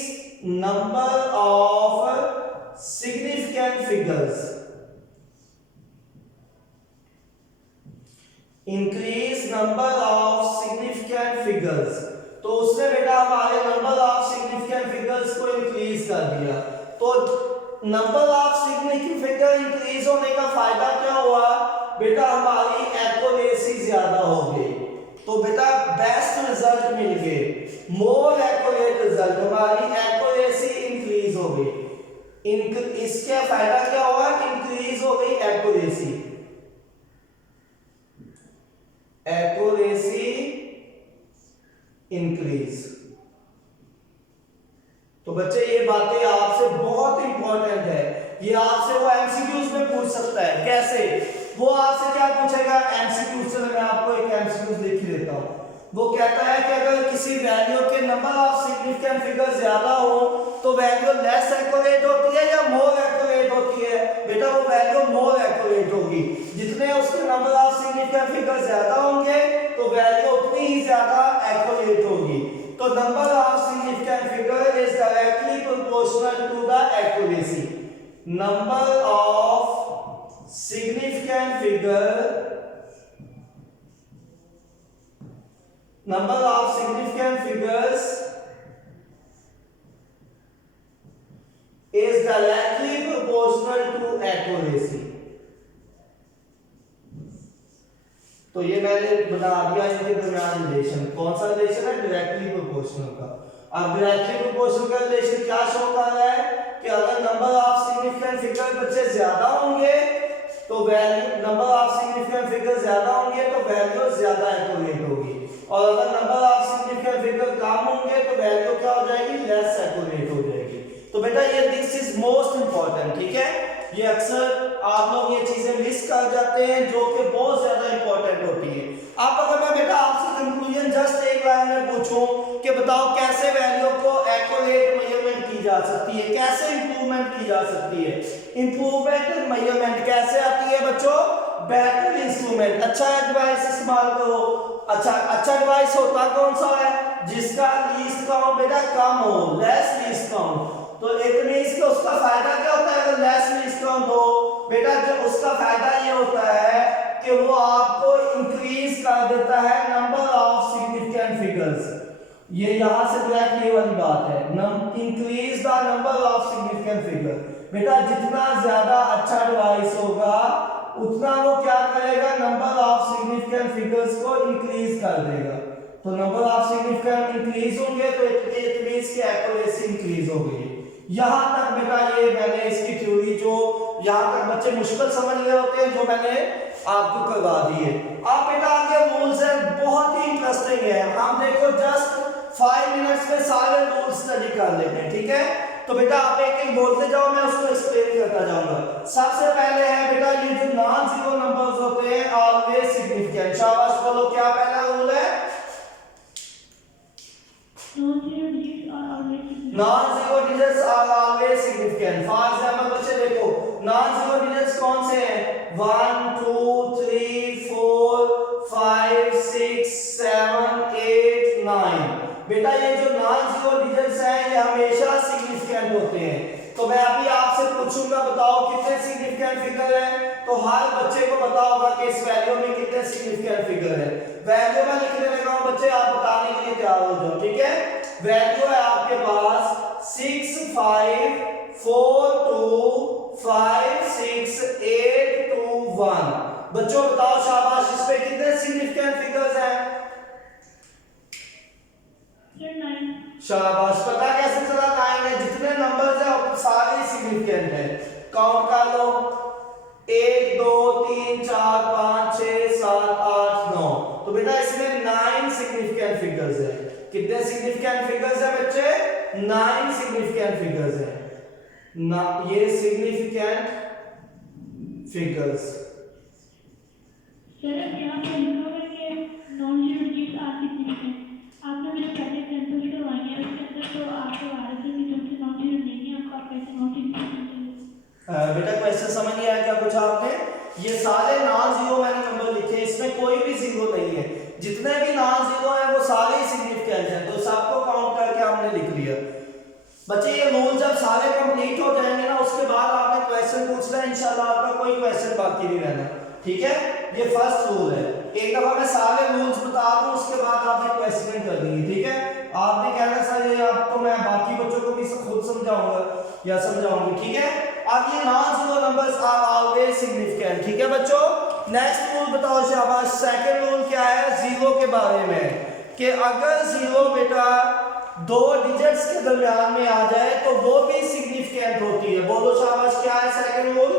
number of significant figures, increase number of significant figures. तो उसने बेटा हमारे नंबर ऑफ सिग्निफिकेंट फिगर्स को इंक्रीज कर दिया। तो number of significant figure increase होने का फायदा क्या हुआ? बेटा हमारी एक्यूरेसी ज्यादा हो गई। तो बेटा बेस्ट रिजल्ट मिल गए, मोर एक्यूरेट रिजल्ट, हमारी एक्यूरेसी इंक्रीज हो गई। इसका फायदा क्या हुआ? इंक्रीज हो गई एक्यूरेसी, एक्यूरेसी इंक्रीज। तो तो बच्चे ये बातें आपसे बहुत इंपॉर्टेंट है, ये आपसे वो एमसीक्यूज में पूछ सकता है। कैसे? वो आपसे क्या पूछेगा एमसीक्यूज से, मैं आपको एक एमसीक्यूज लिख के देता हूं। वो कहता है कि अगर किसी वैल्यू के नंबर ऑफ सिग्निफिकेंट फिगर ज्यादा हो तो वैल्यू लेस एक्यूरेट होती है या मोर एक्यूरेट होती है? बेटा वो वैल्यू मोर एक्यूरेट होगी। जितने उसके नंबर ऑफ सिग्निफिकेंट फिगर ज्यादा होंगे तो वैल्यू उतनी ही ज्यादा एक्यूरेट होगी। तो number of significant figure is directly proportional to the accuracy. Number of significant figure, number of significant figures is directly proportional to accuracy। तो ये मैंने बता दिया इनके दरमियान रिलेशन। कौन सा रिलेशन है? डायरेक्टली प्रोपोर्शनल का। अब डायरेक्टली प्रोपोर्शनल का रिलेशन क्या शो कर रहा है कि अगर नंबर ऑफ सिग्निफिकेंट फिगर बच्चे ज्यादा होंगे तो value, number of significant figure ज्यादा होंगे तो वैल्यू ज्यादा एक्यूरेट होगी, और अगर नंबर ऑफ सिग्निफिकेंट फिगर कम होंगे तो वैल्यू क्या हो जाएगी? लेस एक्यूरेट हो जाएगी। तो बेटा ये दिस इज मोस्ट इंपॉर्टेंट, ठीक है? ये अक्सर आप लोग ये चीजें मिस कर जाते हैं जो कि बहुत ज्यादा इंपॉर्टेंट होती है। अब अगर मैं बेटा आपसे कंक्लूजन जस्ट एक लाइन में पूछूं कि बताओ कैसे वैल्यू को एक्यूरेट मेजरमेंट की जा सकती है, कैसे इंप्रूवमेंट की जा सकती है? इंप्रूवमेंट मेजरमेंट कैसे आती है बच्चों? बेटर इंस्ट्रूमेंट, अच्छा डिवाइस इस्तेमाल करो। अच्छा डिवाइस होता कौन सा है? जिसका लीस्ट काउंट बेटा कम हो, लेस लीस्ट काउंट। तो इट मींस कि उसका फायदा क्या होता है अगर लेस लीस्ट काउंट हो? बेटा जो उसका फायदा ये होता है कि वो आपको इंक्रीज कर देता है नंबर ऑफ सिग्निफिकेंट फिगर्स। ये यहां से डायरेक्ट ये वाली बात है, increase the number of significant figure. बेटा जितना ज्यादा अच्छा डिवाइस होगा उतना वो क्या करेगा? नंबर ऑफ सिग्निफिकेंट फिगर्स को इंक्रीज कर देगा। तो नंबर ऑफ सिग्निफिकेंट इंक्रीज होंगे तो इट मींस कि एक्यूरेसी इंक्रीज हो गई। यहां तक बेटा ये मैंने इसकी थ्योरी जो यहां तक बच्चे मुश्किल समझ रहे होते हैं जो मैंने आपको करवा दी है। अब बेटा आगे रूल्स है, बहुत ही इंटरेस्टिंग है। हम देखो जस्ट 5 मिनट्स में सारे रूल्स स्टडी कर लेते हैं, ठीक है? तो बेटा आप एक एक बोलते जाओ, मैं उसको एक्सप्लेन करता जाऊंगा। सबसे पहले है बेटा ये जो नॉन जीरो नंबर्स होते हैं ऑलवेज सिग्निफिकेंट। शाबाश बोलो, क्या पहला रूल है? Non-zero digits are always significant. Non zero digits are always significant. For example बच्चे देखो नॉन जीरो डिजिट्स कौन से हैं? 1 2 3 4 5 6 7 8 9। बेटा ये जो नॉन जीरो डिजिट्स हैं ये हमेशा सिग्निफिकेंट होते हैं। तो मैं अभी आपसे पूछूंगा बताओ कितने सिग्निफिकेंट फिगर हैं? तो हर बच्चे को पता होगा कि इस वैल्यू में कितने सिग्निफिकेंट फिगर है। वैल्यू मैं लिखने लगा हूं बच्चे, आप बताने के लिए तैयार हो जाओ, ठीक है? वैल्यू है आपके पास 6 5 4 2 5 6 8 2 1। बच्चों बताओ शाबाश, इस पे कितने सिग्निफिकेंट फिगर्स हैं? Sir, 9. शाबाश, पता कैसे चला? 9 है। जितने नंबर्स हैं वो सारे सिग्निफिकेंट हैं। काउंट कर लो, 1 2 3 4 5 6 7 8 9। तो बेटा इसमें 9 सिग्निफिकेंट फिगर्स हैं। कितने सिग्निफिकेंट फिगर्स हैं बच्चे? 9 सिग्निफिकेंट फिगर्स हैं ना, ये सिग्निफिकेंट फिगर्स। सर अब यहाँ पर लिखा हुआ है कि non-zero digits are significant. आपने मेरे पहले एग्जाम्पल्स करवाए हैं, उसके अंदर तो आपको आ रहे थे कि जो से non-zero नहीं है आपको आप कैसे non-significant। बेटा क्वेश्चन समझ नहीं आया क्या पूछा आपने? ये सारे नॉन जीरो मैंने नंबर लिखे, इसमें कोई भी जीरो नहीं है। जितने भी नॉन जीरो हैं वो सारे ही सिग्निफिकेंट हैं, तो सबको काउंट करके हमने लिख लिया। बच्चे ये रूल जब सारे कंप्लीट हो जाएंगे ना उसके बाद आपने क्वेश्चन पूछना है, इंशाल्लाह आपका कोई क्वेश्चन बाकी नहीं रहना, ठीक है? ये फर्स्ट रूल है। एक दफा मैं सारे रूल्स बता दूं उसके बाद आपने क्वेश्चन कर देंगे, ठीक है? आपने कहना सर ये अब तो मैं बाकी बच्चों को भी खुद समझाऊंगा या समझाऊंगी, ठीक है? अब ये non zero numbers are always significant, ठीक है बच्चों? नेक्स्ट रूल बताओ शाबाश। सेकंड रूल क्या है जीरो के बारे में, कि अगर जीरो बेटा दो डिजिट्स के दरमियान में आ जाए तो वो भी सिग्निफिकेंट होती है। बोलो शाबाश, क्या है second rule?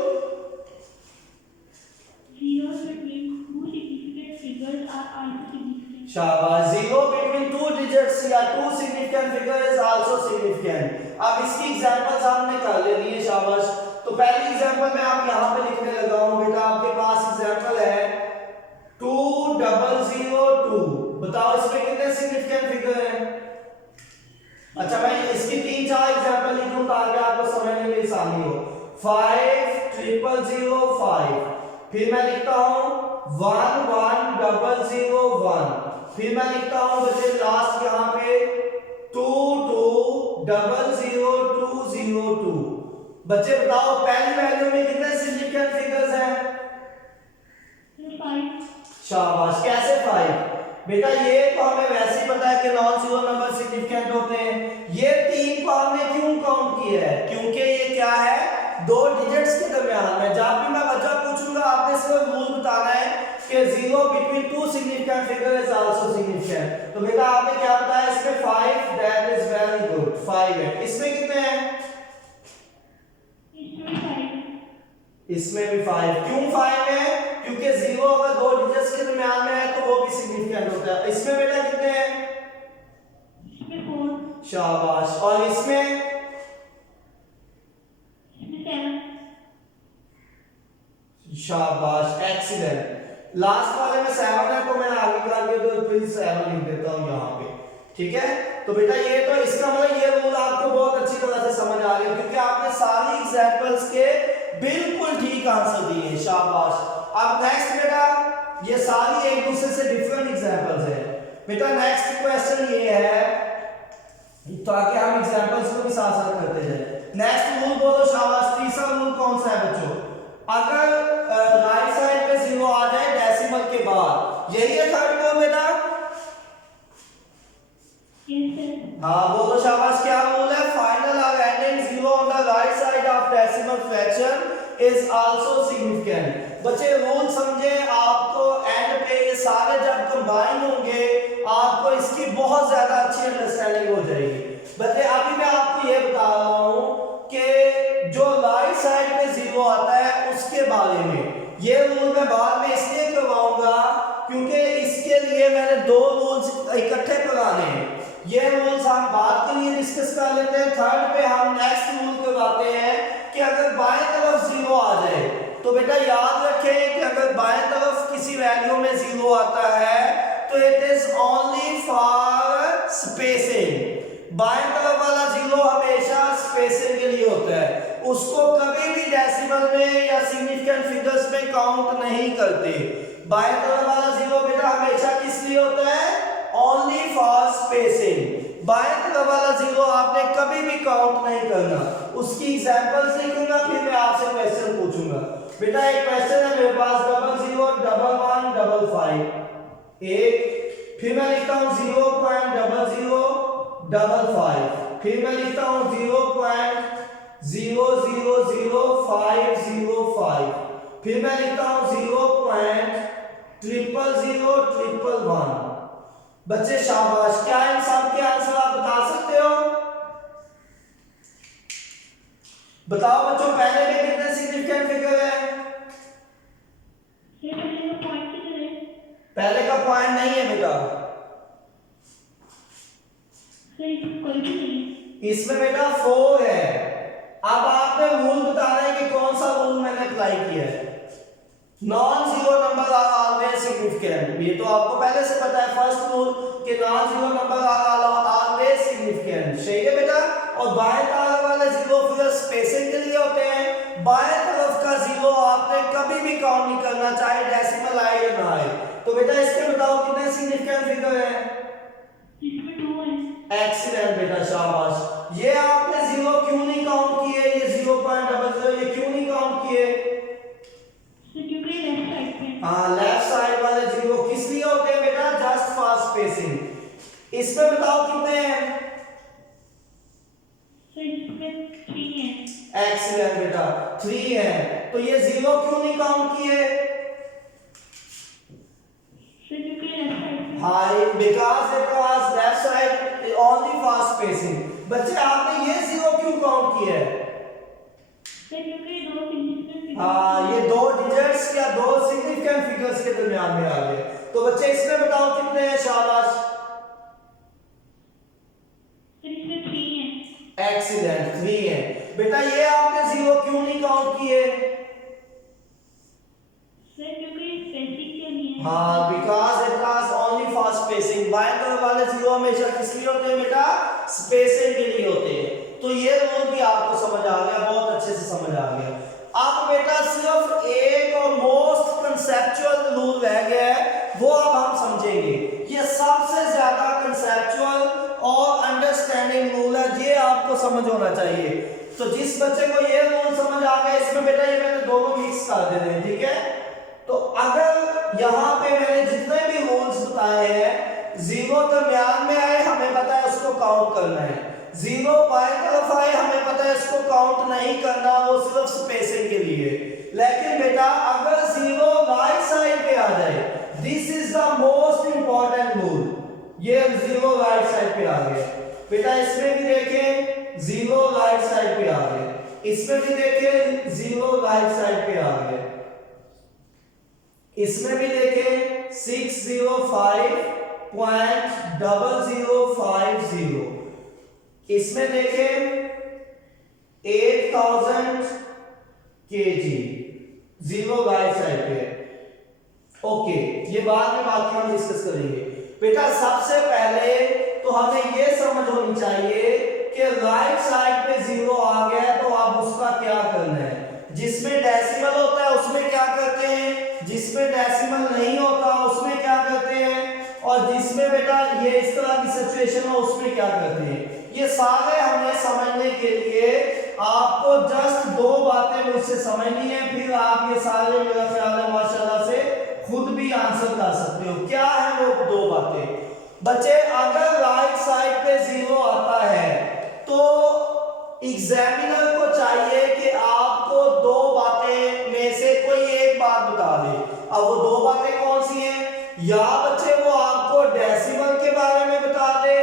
Zeros between two significant figures are also significant. शाबाश, जीरो बिटवीन टू डिजिट्स या two significant figure is also significant. अब इसकी एग्जांपल्स हमने कर लेनी है, शाबाश। तो पहली एग्जांपल मैं आप यहां पे लिखने लगा हूं बेटा, आपके पास एग्जांपल है 2002। बताओ इसमें कितने सिग्निफिकेंट फिगर हैं? अच्छा मैं इसकी 3-4 एग्जांपल लिख लूं ताकि आपको समझने में आसानी हो। 5005, फिर मैं लिखता हूं 11001, फिर मैं लिखता हूं बच्चे लास्ट यहां पे 22000202। बच्चे बताओ पहली वैल्यू में कितने सिग्निफिकेंट फिगर्स हैं? 5। शाबाश। कैसे 5? बेटा ये तो हमें वैसे ही पता है कि नॉन जीरो नंबर सिग्निफिकेंट होते हैं। ये 3 को हमने क्यों काउंट किया है? क्योंकि ये क्या है, 2 डिजिट्स के दरमियान में। जब भी मैं बच्चा पूछूंगा आपने सिर्फ रूल बताना है कि 0 between 2 significant figure is also significant. तो बेटा आपने क्या बताया इसमें 5, दैट इज वेरी गुड, 5 है। इसमें कितने हैं? इसमें भी 5। क्यों 5 है? क्योंकि 0 अगर 2 डिजिट्स के दरमियान में है तो वो भी सिग्निफिकेंट होता है। इसमें बेटा कितने हैं? इसमें 4। शाबाश। और इसमें? इसमें 7। शाबाश, एक्सीलेंट। लास्ट वाले में 7 है तो मैं आगे का आगे तो फिर 7 लिख देता हूं यहां पे, ठीक है। तो बेटा ये तो इसका मतलब ये रूल आपको बहुत अच्छी तरह से समझ आ गया क्योंकि आपने सारी एग्जांपल्स के बिल्कुल ठीक आंसर दिए, शाबाश। अब नेक्स्ट बेटा ये सारी एक दूसरे से डिफरेंट एग्जांपल्स हैं। बेटा नेक्स्ट क्वेश्चन ये है ताकि हम एग्जांपल्स को भी साथ साथ करते जाएं। नेक्स्ट रूल बोलो शाबाश। तीसरा रूल कौन सा है बच्चों? अगर राइट साइड पे 0 आ जाए डेसिमल के बाद, यही है थर्ड रूल बेटा? हाँ बोलो शाबाश। क्या रूल है? फाइनल और ending 0 on the right side of decimal fraction is also significant. बच्चे रूल समझे, आपको एंड पे ये सारे जब कंबाइन होंगे आपको इसकी बहुत ज्यादा अच्छी अंडरस्टैंडिंग हो जाएगी। बच्चे अभी मैं आपको ये बता रहा हूं कि जो राइट साइड पे 0 आता है उसके बारे में ये रूल मैं बाद में इसलिए करवाऊंगा क्योंकि इसके लिए मैंने 2 रूल्स इकट्ठे कराने हैं। ये रूल्स हम बाद के लिए डिस्कस कर लेते हैं। थर्ड पे हम नेक्स्ट रूल करवाते हैं कि अगर बाएं तरफ 0 आ जाए तो बेटा याद रखें कि अगर बाएं तरफ किसी वैल्यू में 0 आता है तो it is only for spacing. बाएं तरफ वाला 0 हमेशा स्पेसिंग के लिए होता है, उसको कभी भी डेसिमल में या सिग्निफिकेंट फिगर्स में काउंट नहीं करते। बाएं तरफ वाला 0 बेटा हमेशा किस लिए होता है? Only for spacing. बाएं तरफ वाला 0 आपने कभी भी काउंट नहीं करना। उसकी एग्जांपल्स लिखूंगा फिर मैं आपसे क्वेश्चन पूछूंगा। बेटा एक क्वेश्चन है मेरे पास 00 11 55 एक, फिर मैं लिखता हूं 0.0055, फिर मैं लिखता हूं 0.000505, फिर मैं लिखता हूं 0.000011। बच्चे शाबाश। क्या इन सब के आंसर आप बता सकते हो? बताओ बच्चों पहले में कितने सिग्निफिकेंट फिगर है? पहले का पॉइंट नहीं है बेटा, कोई भी नहीं। इसमें बेटा 4 है। अब आपने रूल बताना है कि कौन सा रूल मैंने अप्लाई किया है। Non zero number are always significant, ये तो आपको पहले से पता है फर्स्ट रूल कि non zero number are always significant, सही है बेटा। और बाएं तरफ वाले 0 फिगर स्पेसिंग के लिए होते हैं। बाएं तरफ का 0 आपने कभी भी काउंट नहीं करना चाहे डेसिमल आए या ना आए। तो बेटा इसमें बताओ कितने सिग्निफिकेंट फिगर हैं? इसमें 2 है। एक्सीलेंट बेटा, शाबाश। ये आपने 0 क्यों नहीं काउंट किए? ये 0.00 ये क्यों नहीं काउंट किए? क्योंकि लेफ्ट साइड पे। हाँ लेफ्ट साइड वाले 0 किस लिए होते हैं बेटा? Just for spacing. इसमें बताओ कितने हैं? इसमें 3 है। एक्सीलेंट बेटा, 3 है। तो ये 0 क्यों नहीं काउंट किए? क्योंकि लेफ्ट साइड पे। हाँ because it was left side only for spacing. बच्चे आपने ये 0 क्यों काउंट किया है? क्योंकि 2 सिग्निफिकेंट। हाँ ये 2 डिजिट्स या 2 सिग्निफिकेंट फिगर्स के दरमियान में आ गए। तो बच्चे इसमें बताओ कितने हैं? शाबाश, इसमें 3 है। एक्सीलेंट 3 है। बेटा ये आपने 0 क्यों नहीं काउंट किए? सर क्योंकि स्पेसिंग के लिए हाँ, because it was only for spacing. बाएं तरफ वाले 0 हमेशा किस लिए होते हैं बेटा? स्पेसिंग के लिए होते हैं। तो ये रूल भी आपको समझ आ गया, बहुत अच्छे से समझ आ गया। अब बेटा सिर्फ एक और मोस्ट कंसेप्चुअल रूल रह गया है, वो अब हम समझेंगे। ये सबसे ज्यादा कंसेप्चुअल और अंडरस्टैंडिंग रूल है, ये आपको समझ होना चाहिए। तो जिस बच्चे को ये रूल समझ आ गया, इसमें बेटा ये मैंने दोनों मिक्स कर दे रहे हैं, ठीक है? तो अगर यहां पे मैंने जितने भी रूल्स बताए हैं, 0 दरमियान में आए हमें पता है उसको काउंट करना है, 0 बाएं तरफ आए हमें पता है इसको काउंट नहीं करना, वो सिर्फ स्पेसिंग के लिए। लेकिन बेटा अगर 0 राइट साइड पे आ जाए, this is the most important rule. ये 0 राइट साइड पे आ गया बेटा, इसमें भी देखें 0 राइट साइड पे आ गए, इसमें भी देखें 0 राइट साइड पे आ गए, इसमें भी देखें 605.0050, इसमें देखें 8000 kg, 0 राइट साइड पे। ओके, ये बाद में बाकी हम डिस्कस करेंगे। बेटा सबसे पहले तो हमें ये समझ होनी चाहिए कि राइट साइड पे 0 आ गया तो अब उसका क्या करना है। जिसमें डेसिमल होता है उसमें क्या करते हैं, जिसमें डेसिमल नहीं होता उसमें क्या करते हैं, और जिसमें बेटा ये इस तरह की सिचुएशन हो उसमें क्या करते हैं। ये सारे हमें समझने के लिए आपको जस्ट 2 बातें मुझसे समझनी है, फिर आप ये सारे मेरा ख्याल है माशाल्लाह से खुद भी आंसर कर सकते हो। क्या है वो 2 बातें? बच्चे अगर राइट साइड पे 0 आता है तो एग्जामिनर को चाहिए कि आपको 2 बातें में से कोई एक बात बता दे। अब वो 2 बातें कौन सी हैं? या बच्चे वो आपको डेसिमल के बारे में बता दे,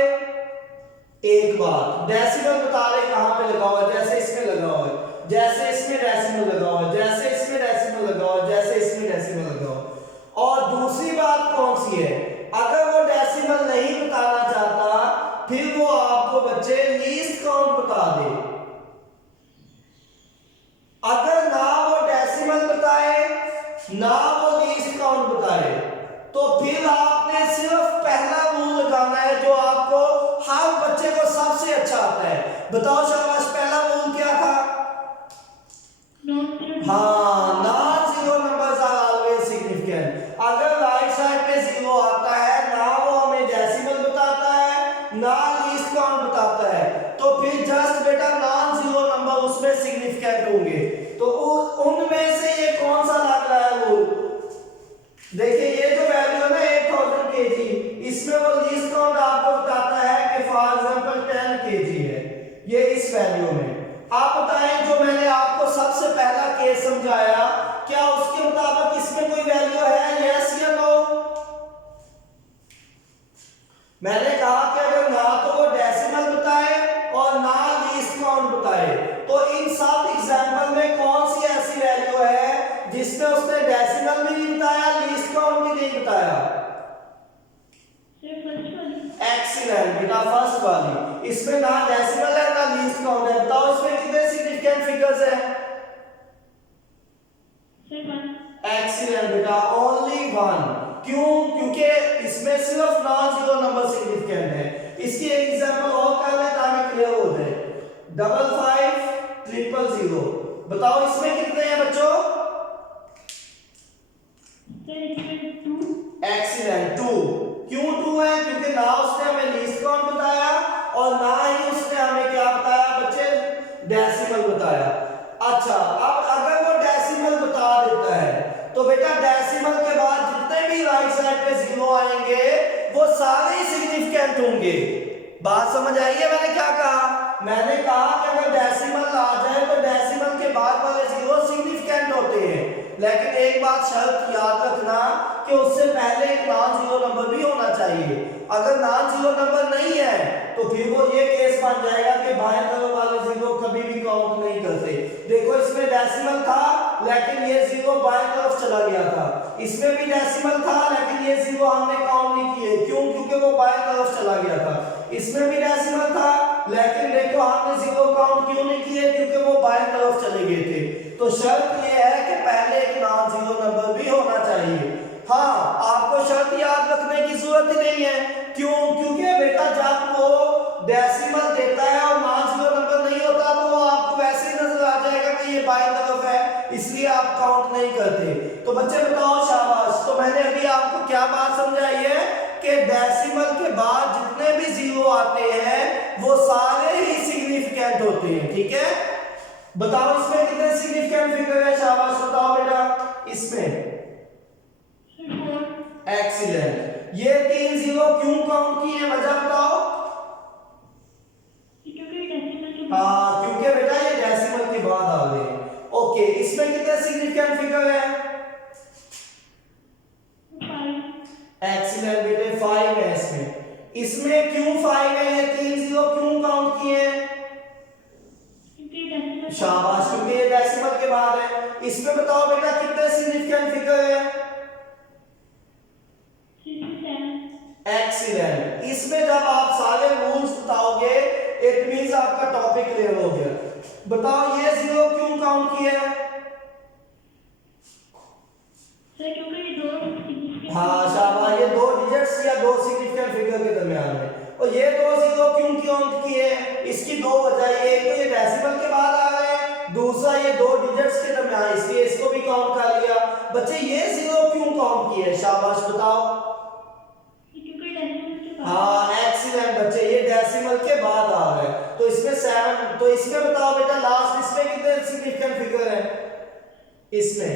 एक बात डेसिमल बता दे कहां पे लगा हुआ है, जैसे इसमें लगा हुआ है, जैसे इसमें डेसिमल लगा हुआ है, जैसे इसमें डेसिमल लगा हुआ है, जैसे इसमें डेसिमल लगा हुआ है। और दूसरी बात कौन सी है? अगर वो डेसिमल नहीं बताना चाहता फिर वो आपको बच्चे लीस्ट काउंट बता दे। अगर ना वो डेसिमल बताए ना वो लीस्ट काउंट बताए तो फिर आपने सिर्फ पहला रूल लगाना है जो आपको हर बच्चे को सबसे अच्छा आता है। बताओ शाबाश, पहला रूल क्या था? हाँ, non zero numbers are always significant. अगर राइट साइड पे 0 आता है, ना वो हमें डेसिमल बताता है ना लीस्ट काउंट बताता है, तो फिर जस्ट बेटा नॉन जीरो नंबर उसमें सिग्निफिकेंट होंगे। तो उनमें से ये कौन सा लग रहा है रूल? देखिए ये जो वैल्यू है ना 8000 kg, इसमें वो लीस्ट काउंट आपको बताता है कि फॉर एग्जांपल 10 kg है, ये इस वैल्यू में। आप बताएं जो मैंने आपको सबसे पहला केस समझाया, क्या उसके मुताबिक इसमें कोई वैल्यू है, यस या नो? मैंने कहा कि अगर ना तो वो डेसिमल बताए और ना लीस्ट काउंट बताए, तो इन सब एग्जांपल में कौन सी ऐसी वैल्यू है जिसमें उसने डेसिमल भी नहीं बताया, लीस्ट काउंट भी नहीं बताया? एक्सीलेंट बेटा, फर्स्ट वाली। इसमें ना डेसिमल है ना लीस्ट काउंट है। बताओ इसमें कितने सिग्निफिकेंट फिगर्स हैं? एक्सीलेंट बेटा, ओनली 1। क्यों? क्योंकि इसमें सिर्फ नॉन जीरो नंबर सिग्निफिकेंट है। इसकी एक एग्जांपल और कर ले ताकि क्लियर हो जाए। 550000। बताओ इसमें कितने हैं बच्चों? एक्सीलेंट 2। क्यों 2 है? क्योंकि ना उसने हमें लीस्ट काउंट बताया और ना ही उसने हमें क्या बताया बच्चे, डेसिमल बताया। अच्छा, अब अगर वो डेसिमल बता देता है तो बेटा डेसिमल के बाद जितने भी राइट साइड पे 0 आएंगे वो सारे ही सिग्निफिकेंट होंगे। बात समझ आई है मैंने क्या कहा? मैंने कहा कि अगर डेसिमल आ जाए तो डेसिमल के बाद वाले 0 सिग्निफिकेंट होते हैं, लेकिन एक बात शर्त याद रखना कि उससे पहले एक नॉन जीरो नंबर भी होना चाहिए। अगर नॉन जीरो नंबर नहीं है तो फिर वो ये केस बन जाएगा कि बाएं तरफ वाले 0 कभी भी काउंट नहीं करते। देखो इसमें डेसिमल था लेकिन ये 0 बाएं तरफ चला गया था, इसमें भी डेसिमल था लेकिन ये 0 हमने काउंट नहीं किए। क्यों? क्योंकि वो बाएं तरफ चला गया था। इसमें भी डेसिमल था लेकिन देखो हमने जीरो काउंट क्यों नहीं किए, क्योंकि वो बाएं तरफ चले गए थे। तो शर्त ये है कि पहले एक नॉन जीरो नंबर भी होना चाहिए। हाँ, आपको शर्त याद रखने की जरूरत ही नहीं है। क्यों? क्योंकि बेटा जब वो डेसिमल देता है और नॉन जीरो नंबर नहीं होता तो वो आपको वैसे ही नजर आ जाएगा कि ये बाएं तरफ है, इसलिए आप काउंट नहीं करते। तो बच्चे बताओ, शाबाश। तो मैंने अभी आपको क्या बात समझाई है कि डेसिमल के बाद जितने भी जीरो आते हैं वो सारे ही सिग्निफिकेंट होते हैं, ठीक है। बताओ इसमें कितने सिग्निफिकेंट फिगर है, शाबाश बताओ बेटा इसमें। एक्सीलेंट। ये 3 जीरो क्यों काउंट किए हैं, वजह बताओ। हाँ, क्योंकि बेटा ये डेसिमल के बाद आ गए। ओके, इसमें कितने सिग्निफिकेंट फिगर है? एक्सीलेंट बेटे, 5 है इसमें। इसमें क्यों 5 है, ये 3 जीरो क्यों काउंट किए हैं? शाबाश, क्योंकि ये डेसिमल के बाद है। इसमें बताओ बेटा कितने सिग्निफिकेंट फिगर है? एक्सीलेंट। इसमें जब आप सारे रूल्स बताओगे इट मींस आपका टॉपिक क्लियर हो गया। बताओ ये जीरो क्यों काउंट किया है? हाँ शाबाश, ये दो डिजिट्स या दो सिग्निफिकेंट फिगर के दरमियान में। और ये दो जीरो क्यों काउंट किए? इसकी दो वजह, एक तो ये डेसिमल के बाद आ रहे हैं, दूसरा ये दो डिजिट्स के दरमियान, इसलिए इसको भी काउंट कर लिया। बच्चे ये जीरो क्यों काउंट किए, शाबाश बताओ। हाँ एक्सीलेंट बच्चे, ये डेसिमल के बाद आ रहा है तो इसमें 7। तो इसमें बताओ बेटा लास्ट, इसमें कितने सिग्निफिकेंट फिगर है? इसमें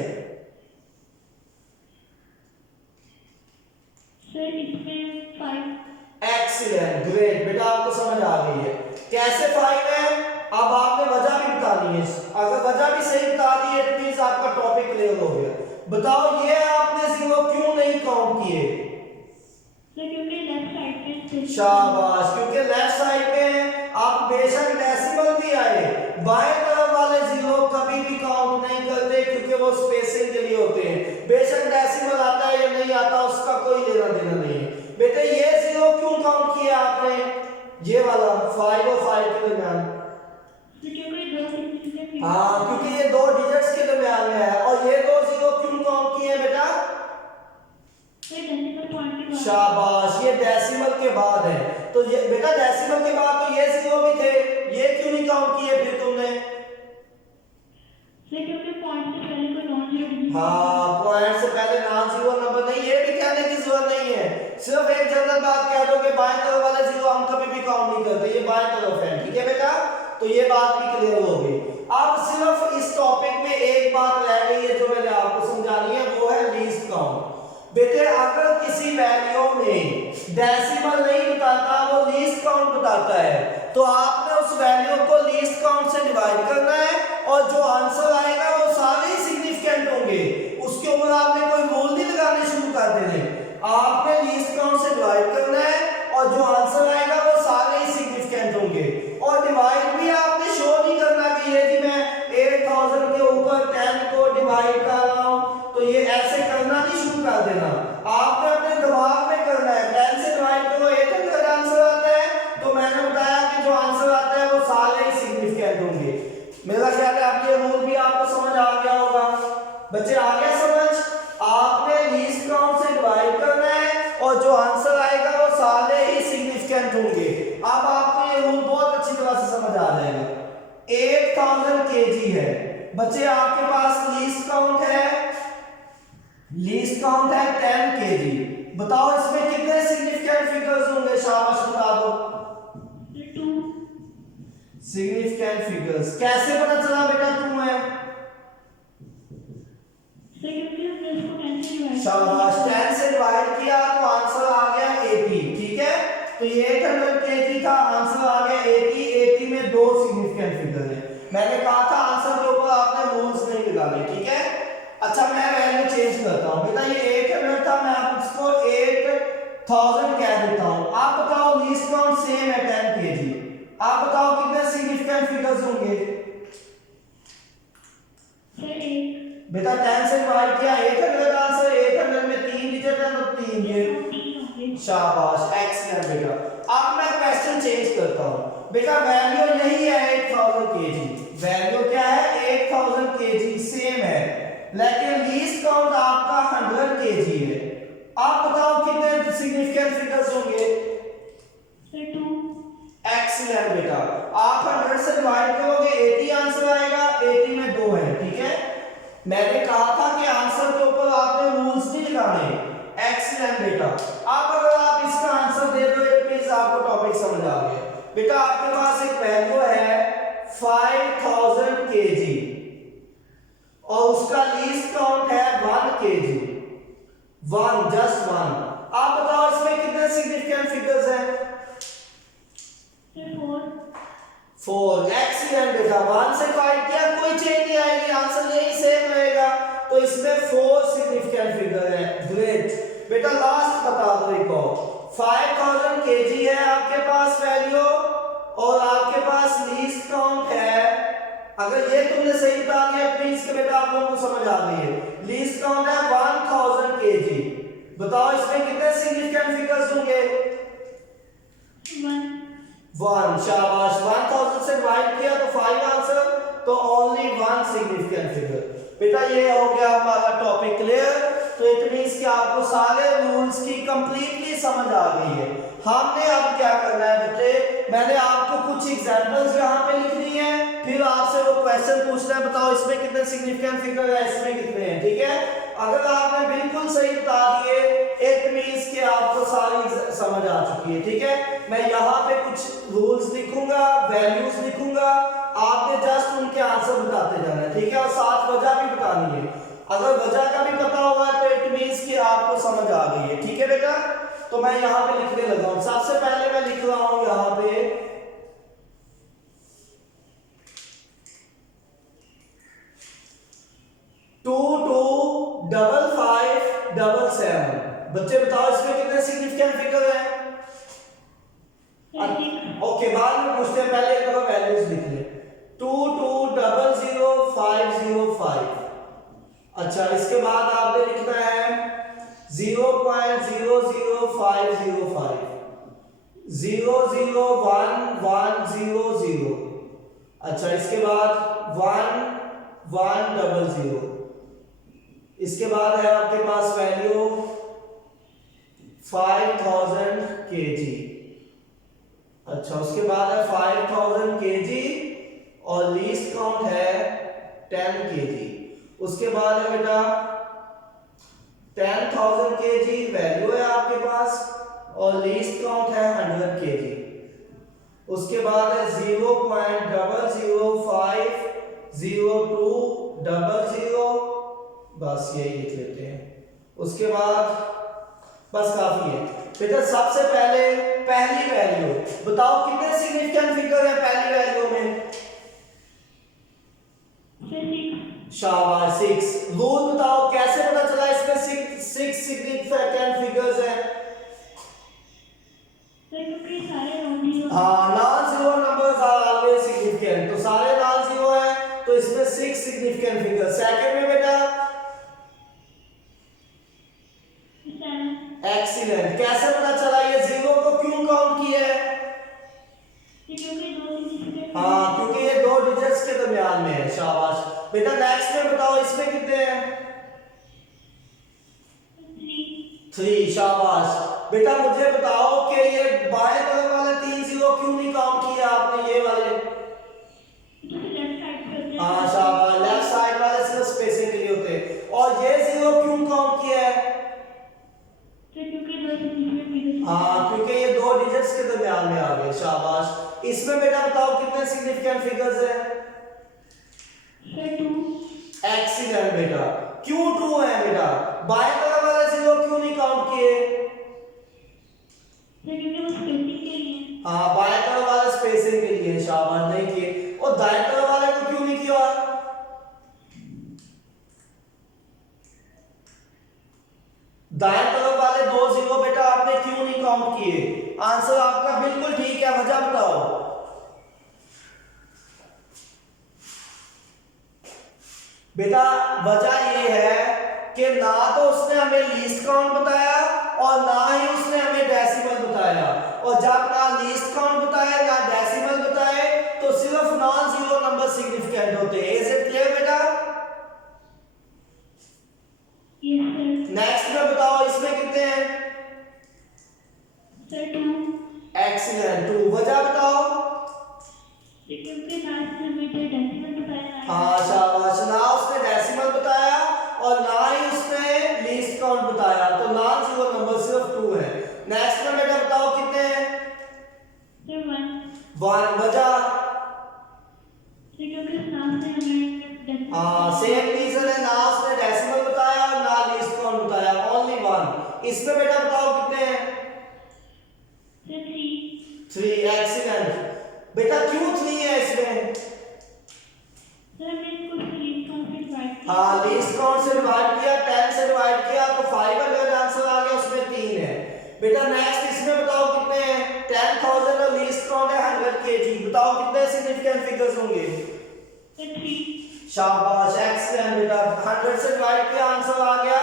एक्सीलेंट, ग्रेट बेटा, आपको समझ आ गई है कैसे 5 है। अब आपने वजह भी बतानी है, अगर वजह भी सही बता दी है तो आपका टॉपिक क्लियर हो गया। बताओ ये आपने जीरो क्यों नहीं काउंट किए? शाबाश, क्योंकि लेफ्ट साइड में आप बेशक डेसिमल भी आए, बाएं तरफ वाले जीरो कभी भी काउंट नहीं करते क्योंकि वो स्पेसिंग के लिए होते हैं। बेशक डेसिमल आता है या नहीं आता उसका कोई लेना देना नहीं है। बेटे ये जीरो क्यों काउंट किया आपने, ये वाला 5 और 5 के दरमियान? हाँ, क्योंकि ये दो डिजिट्स के दरमियान में है। और ये दो जीरो क्यों काउंट किए बेटा? शाबाश, ये डेसिमल के बाद है। तो ये बेटा डेसिमल के बाद तो ये जीरो भी थे, ये क्यों नहीं काउंट किए फिर तुमने? हाँ, पॉइंट से पहले नॉन जीरो नंबर नहीं, ये भी कहने की जरूरत नहीं है। सिर्फ एक जनरल बात कह दो कि बाएं तरफ वाले जीरो हम कभी भी काउंट नहीं करते, ये बाएं तरफ है, ठीक है बेटा। तो ये बात भी क्लियर हो गई। अब सिर्फ इस टॉपिक में एक बात रह गई है जो मैंने आपको समझानी है, वो है लीस्ट काउंट। बेटे अगर किसी वैल्यू में डेसिमल नहीं बताता, वो लीस्ट काउंट बताता है, तो आपने उस वैल्यू को लीस्ट काउंट से डिवाइड करना है और जो आंसर आएगा वो सारे ही सिग्निफिकेंट होंगे। उसके ऊपर आपने कोई रूल नहीं लगाने शुरू कर देने, आपने लीस्ट काउंट से डिवाइड करना है और जो आंसर आएगा वो सारे ही सिग्निफिकेंट होंगे। और डिवाइड भी आपने शो नहीं करना कि ये जी मैं 8000 के ऊपर 10 को डिवाइड कर रहा हूं, तो ये ऐसे करना नहीं शुरू कर देना। आपने अपने दिमाग में करना है, 10 से डिवाइड करो 800 आंसर आता है, तो मैंने बताया कि जो आंसर आता है वो सारे ही सिग्निफिकेंट होंगे। मेरा ख्याल है अब ये रूल भी आपको समझ आ गया होगा। बच्चे आ गया समझ? आपने लीस्ट काउंट से डिवाइड करना है और जो आंसर आएगा वो सारे ही सिग्निफिकेंट होंगे। अब आपको ये रूल बहुत अच्छी तरह से समझ आ जाएगा। 8000 केजी है बच्चे, आपके पास लीस्ट काउंट है, लीस्ट काउंट है 10 केजी। बताओ इसमें कितने सिग्निफिकेंट फिगर्स होंगे, शाबाश बता दो। 2 सिग्निफिकेंट फिगर्स कैसे पता चला बेटा 2 है? शाबाश, 10 से डिवाइड किया तो आंसर आ गया 80, ठीक है। तो ये 800 केजी था, आंसर आ गया 80। 80 में दो सिग्निफिकेंट फिगर है। मैंने कहा था आंसर के ऊपर आपने रूल्स नहीं लगाने, ठीक है। अच्छा मैं वैल्यू चेंज करता हूं बेटा, ये 800 था, मैं आपको 8000 कह देता हूं। आप बताओ लीस्ट काउंट सेम है 10 केजी, आप बताओ कितने सिग्निफिकेंट फिगर्स होंगे? बेटा 10 से डिवाइड किया 800 आंसर, 800 में 3 डिजिट है तो 3 ये। शाबाश, एक्सीलेंट बेटा। अब मैं क्वेश्चन ऐसे चेंज करता हूं बेटा, वैल्यू यही है 8000 kg, वैल्यू क्या है 8000 kg सेम है, लेकिन लीस्ट काउंट आपका 100 kg है। आप बताओ कितने सिग्निफिकेंट फिगर्स होंगे? सर 2। एक्सीलेंट बेटा, आप 100 से डिवाइड करोगे 80 आंसर आएगा, 80 में 2 है, ठीक है। मैंने कहा था कि आंसर के ऊपर आपने रूल्स नहीं लगाने। एक्सीलेंट बेटा, अब अगर आप इसका आंसर दे दो इट मींस आपको टॉपिक समझ आ गया। बेटा आपके पास एक वैल्यू है 5000 kg और उसका लीस्ट काउंट है 1 kg, 1 जस्ट 1। आप बताओ इसमें कितने सिग्निफिकेंट फिगर्स हैं? सर 4। 4। एक्सीलेंट बेटा, 1 से डिवाइड किया कोई चेंज नहीं आएगी, आंसर यही सेम रहेगा, तो इसमें 4 सिग्निफिकेंट फिगर है। ग्रेट बेटा, लास्ट बता दो एक और, 5000 kg है आपके पास वैल्यू और आपके पास लीस्ट काउंट है, अगर ये तुमने सही बता दिया प्लीज के बेटा आप लोगों को समझ आ गई है, लीस्ट काउंट है 1000 kg। बताओ इसमें कितने सिग्निफिकेंट फिगर्स होंगे? 1। शाबाश, 1000 से डिवाइड किया तो 5 आंसर, तो ओनली 1 सिग्निफिकेंट फिगर। बेटा ये हो गया हमारा टॉपिक क्लियर, तो इट मींस कि आपको सारे रूल्स की कंप्लीटली समझ आ गई है। हमने अब क्या करना है बेटे, मैंने आपको कुछ एग्जांपल्स यहाँ पे लिखनी है, फिर आपसे वो क्वेश्चन पूछना है, बताओ इसमें कितने सिग्निफिकेंट फिगर है, इसमें कितने हैं, ठीक है। अगर आपने बिल्कुल सही बता दिए इट मींस कि आपको सारी समझ आ चुकी है, ठीक है। मैं यहाँ पे कुछ रूल्स लिखूंगा, वैल्यूज लिखूंगा, आपने जस्ट उनके आंसर बताते जाना है, ठीक है, और साथ वजह भी बतानी है। अगर वजह का भी पता होगा तो इट मींस कि आपको समझ आ गई है, ठीक है बेटा। तो मैं यहाँ पे लिखने लगा हूं, सबसे पहले मैं लिख रहा हूं यहाँ पे 225577। बच्चे बताओ इसमें कितने सिग्निफिकेंट फिगर है? ओके, बाद में पूछते हैं, पहले एक बार वैल्यूज लिख ले। 2200505। अच्छा, इसके बाद आपने लिखना है 0.00505, 0011100। अच्छा, इसके बाद 1100। इसके बाद है आपके पास वैल्यू 5000 kg। अच्छा, उसके बाद है 5000 kg और लीस्ट काउंट है 10 kg। उसके बाद है बेटा 10000 kg वैल्यू है आपके पास और लीस्ट काउंट है 100 kg। उसके बाद है 0.0050200, बस यही लिख लेते हैं। उसके बाद बस काफी है बेटा। सबसे पहले पहली वैल्यू बताओ कितने सिग्निफिकेंट फिगर है पहली वैल्यू में? शाबाश, 6। रूल बताओ कैसे पता चला इसमें 6 सिग्निफिकेंट फिगर्स हैं? हाँ, non zero numbers are always significant, तो सारे नॉन जीरो है तो इसमें 6 सिग्निफिकेंट फिगर्स। सेकंड में बेटा एक्सीलेंट, कैसे पता चला ये जीरो को क्यों काउंट किया है? हाँ, क्योंकि ये 2 डिजिट्स के दरमियान में है। शाबाश बेटा, नेक्स्ट में बताओ इसमें कितने हैं? 3। शाबाश बेटा, मुझे बताओ कि ये बाएं तरफ वाले 3 जीरो क्यों नहीं काउंट किया आपने, ये वाले? हाँ शाबाश, लेफ्ट साइड वाले सिर्फ स्पेसिंग के लिए होते हैं। और ये जीरो क्यों काउंट किया है? हाँ, क्योंकि ये 2 डिजिट्स के दरमियान में आ गए। शाबाश। इसमें बेटा बताओ कितने सिग्निफिकेंट फिगर्स हैं? 2। एक्सीलेंट बेटा, क्यों 2 है बेटा? बाएं तरफ वाले जीरो क्यों नहीं काउंट किए? हाँ, बाएं तरफ वाले स्पेसिंग के लिए। शाबाश, नहीं किए। और दाएं तरफ वाले को क्यों नहीं किया? दाएं तरफ वाले 2 जीरो बेटा आपने क्यों नहीं काउंट किए? आंसर आपका बिल्कुल ठीक है, वजह बताओ। बेटा वजह ये है कि ना तो उसने हमें लीस्ट काउंट बताया और ना ही उसने हमें डेसिमल बताया, और जब ना लीस्ट काउंट बताया ना डेसिमल बताए तो सिर्फ नॉन जीरो नंबर सिग्निफिकेंट होते हैं। इज इट क्लियर बेटा? Yes sir. नेक्स्ट में बताओ इसमें कितने हैं? सर 2। एक्सीलेंट, 2। वजह बताओ। क्योंकि लास्ट में मुझे डेसिमल बताया। हाँ शाबाश, ना उसने डेसिमल बताया और ना ही उसने लीस्ट काउंट बताया, तो नॉन जीरो नंबर सिर्फ 2 है। नेक्स्ट में बेटा बताओ कितने हैं? सर 1। 1। वजह? क्योंकि लास्ट में हमें डेसिमल। हाँ सेम रीजन है, ना उसने डेसिमल बताया और ना लीस्ट काउंट बताया, ओनली 1। इसमें बेटा बताओ कितने हैं? सर 3। 3। एक्सीलेंट बेटा, क्यों 3 है इसमें? सर हमने इसको लीस्ट काउंट से डिवाइड किया। हाँ लीस्ट काउंट से डिवाइड किया, 10 से डिवाइड किया तो 5 अगर आंसर आ गया, उसमें 3 है। बेटा नेक्स्ट इसमें बताओ कितने हैं? 10,000 और लीस्ट काउंट है 100 kg, बताओ कितने सिग्निफिकेंट फिगर्स होंगे? सर 3। शाबाश, एक्सीलेंट बेटा, 100 से डिवाइड किया आंसर आ गया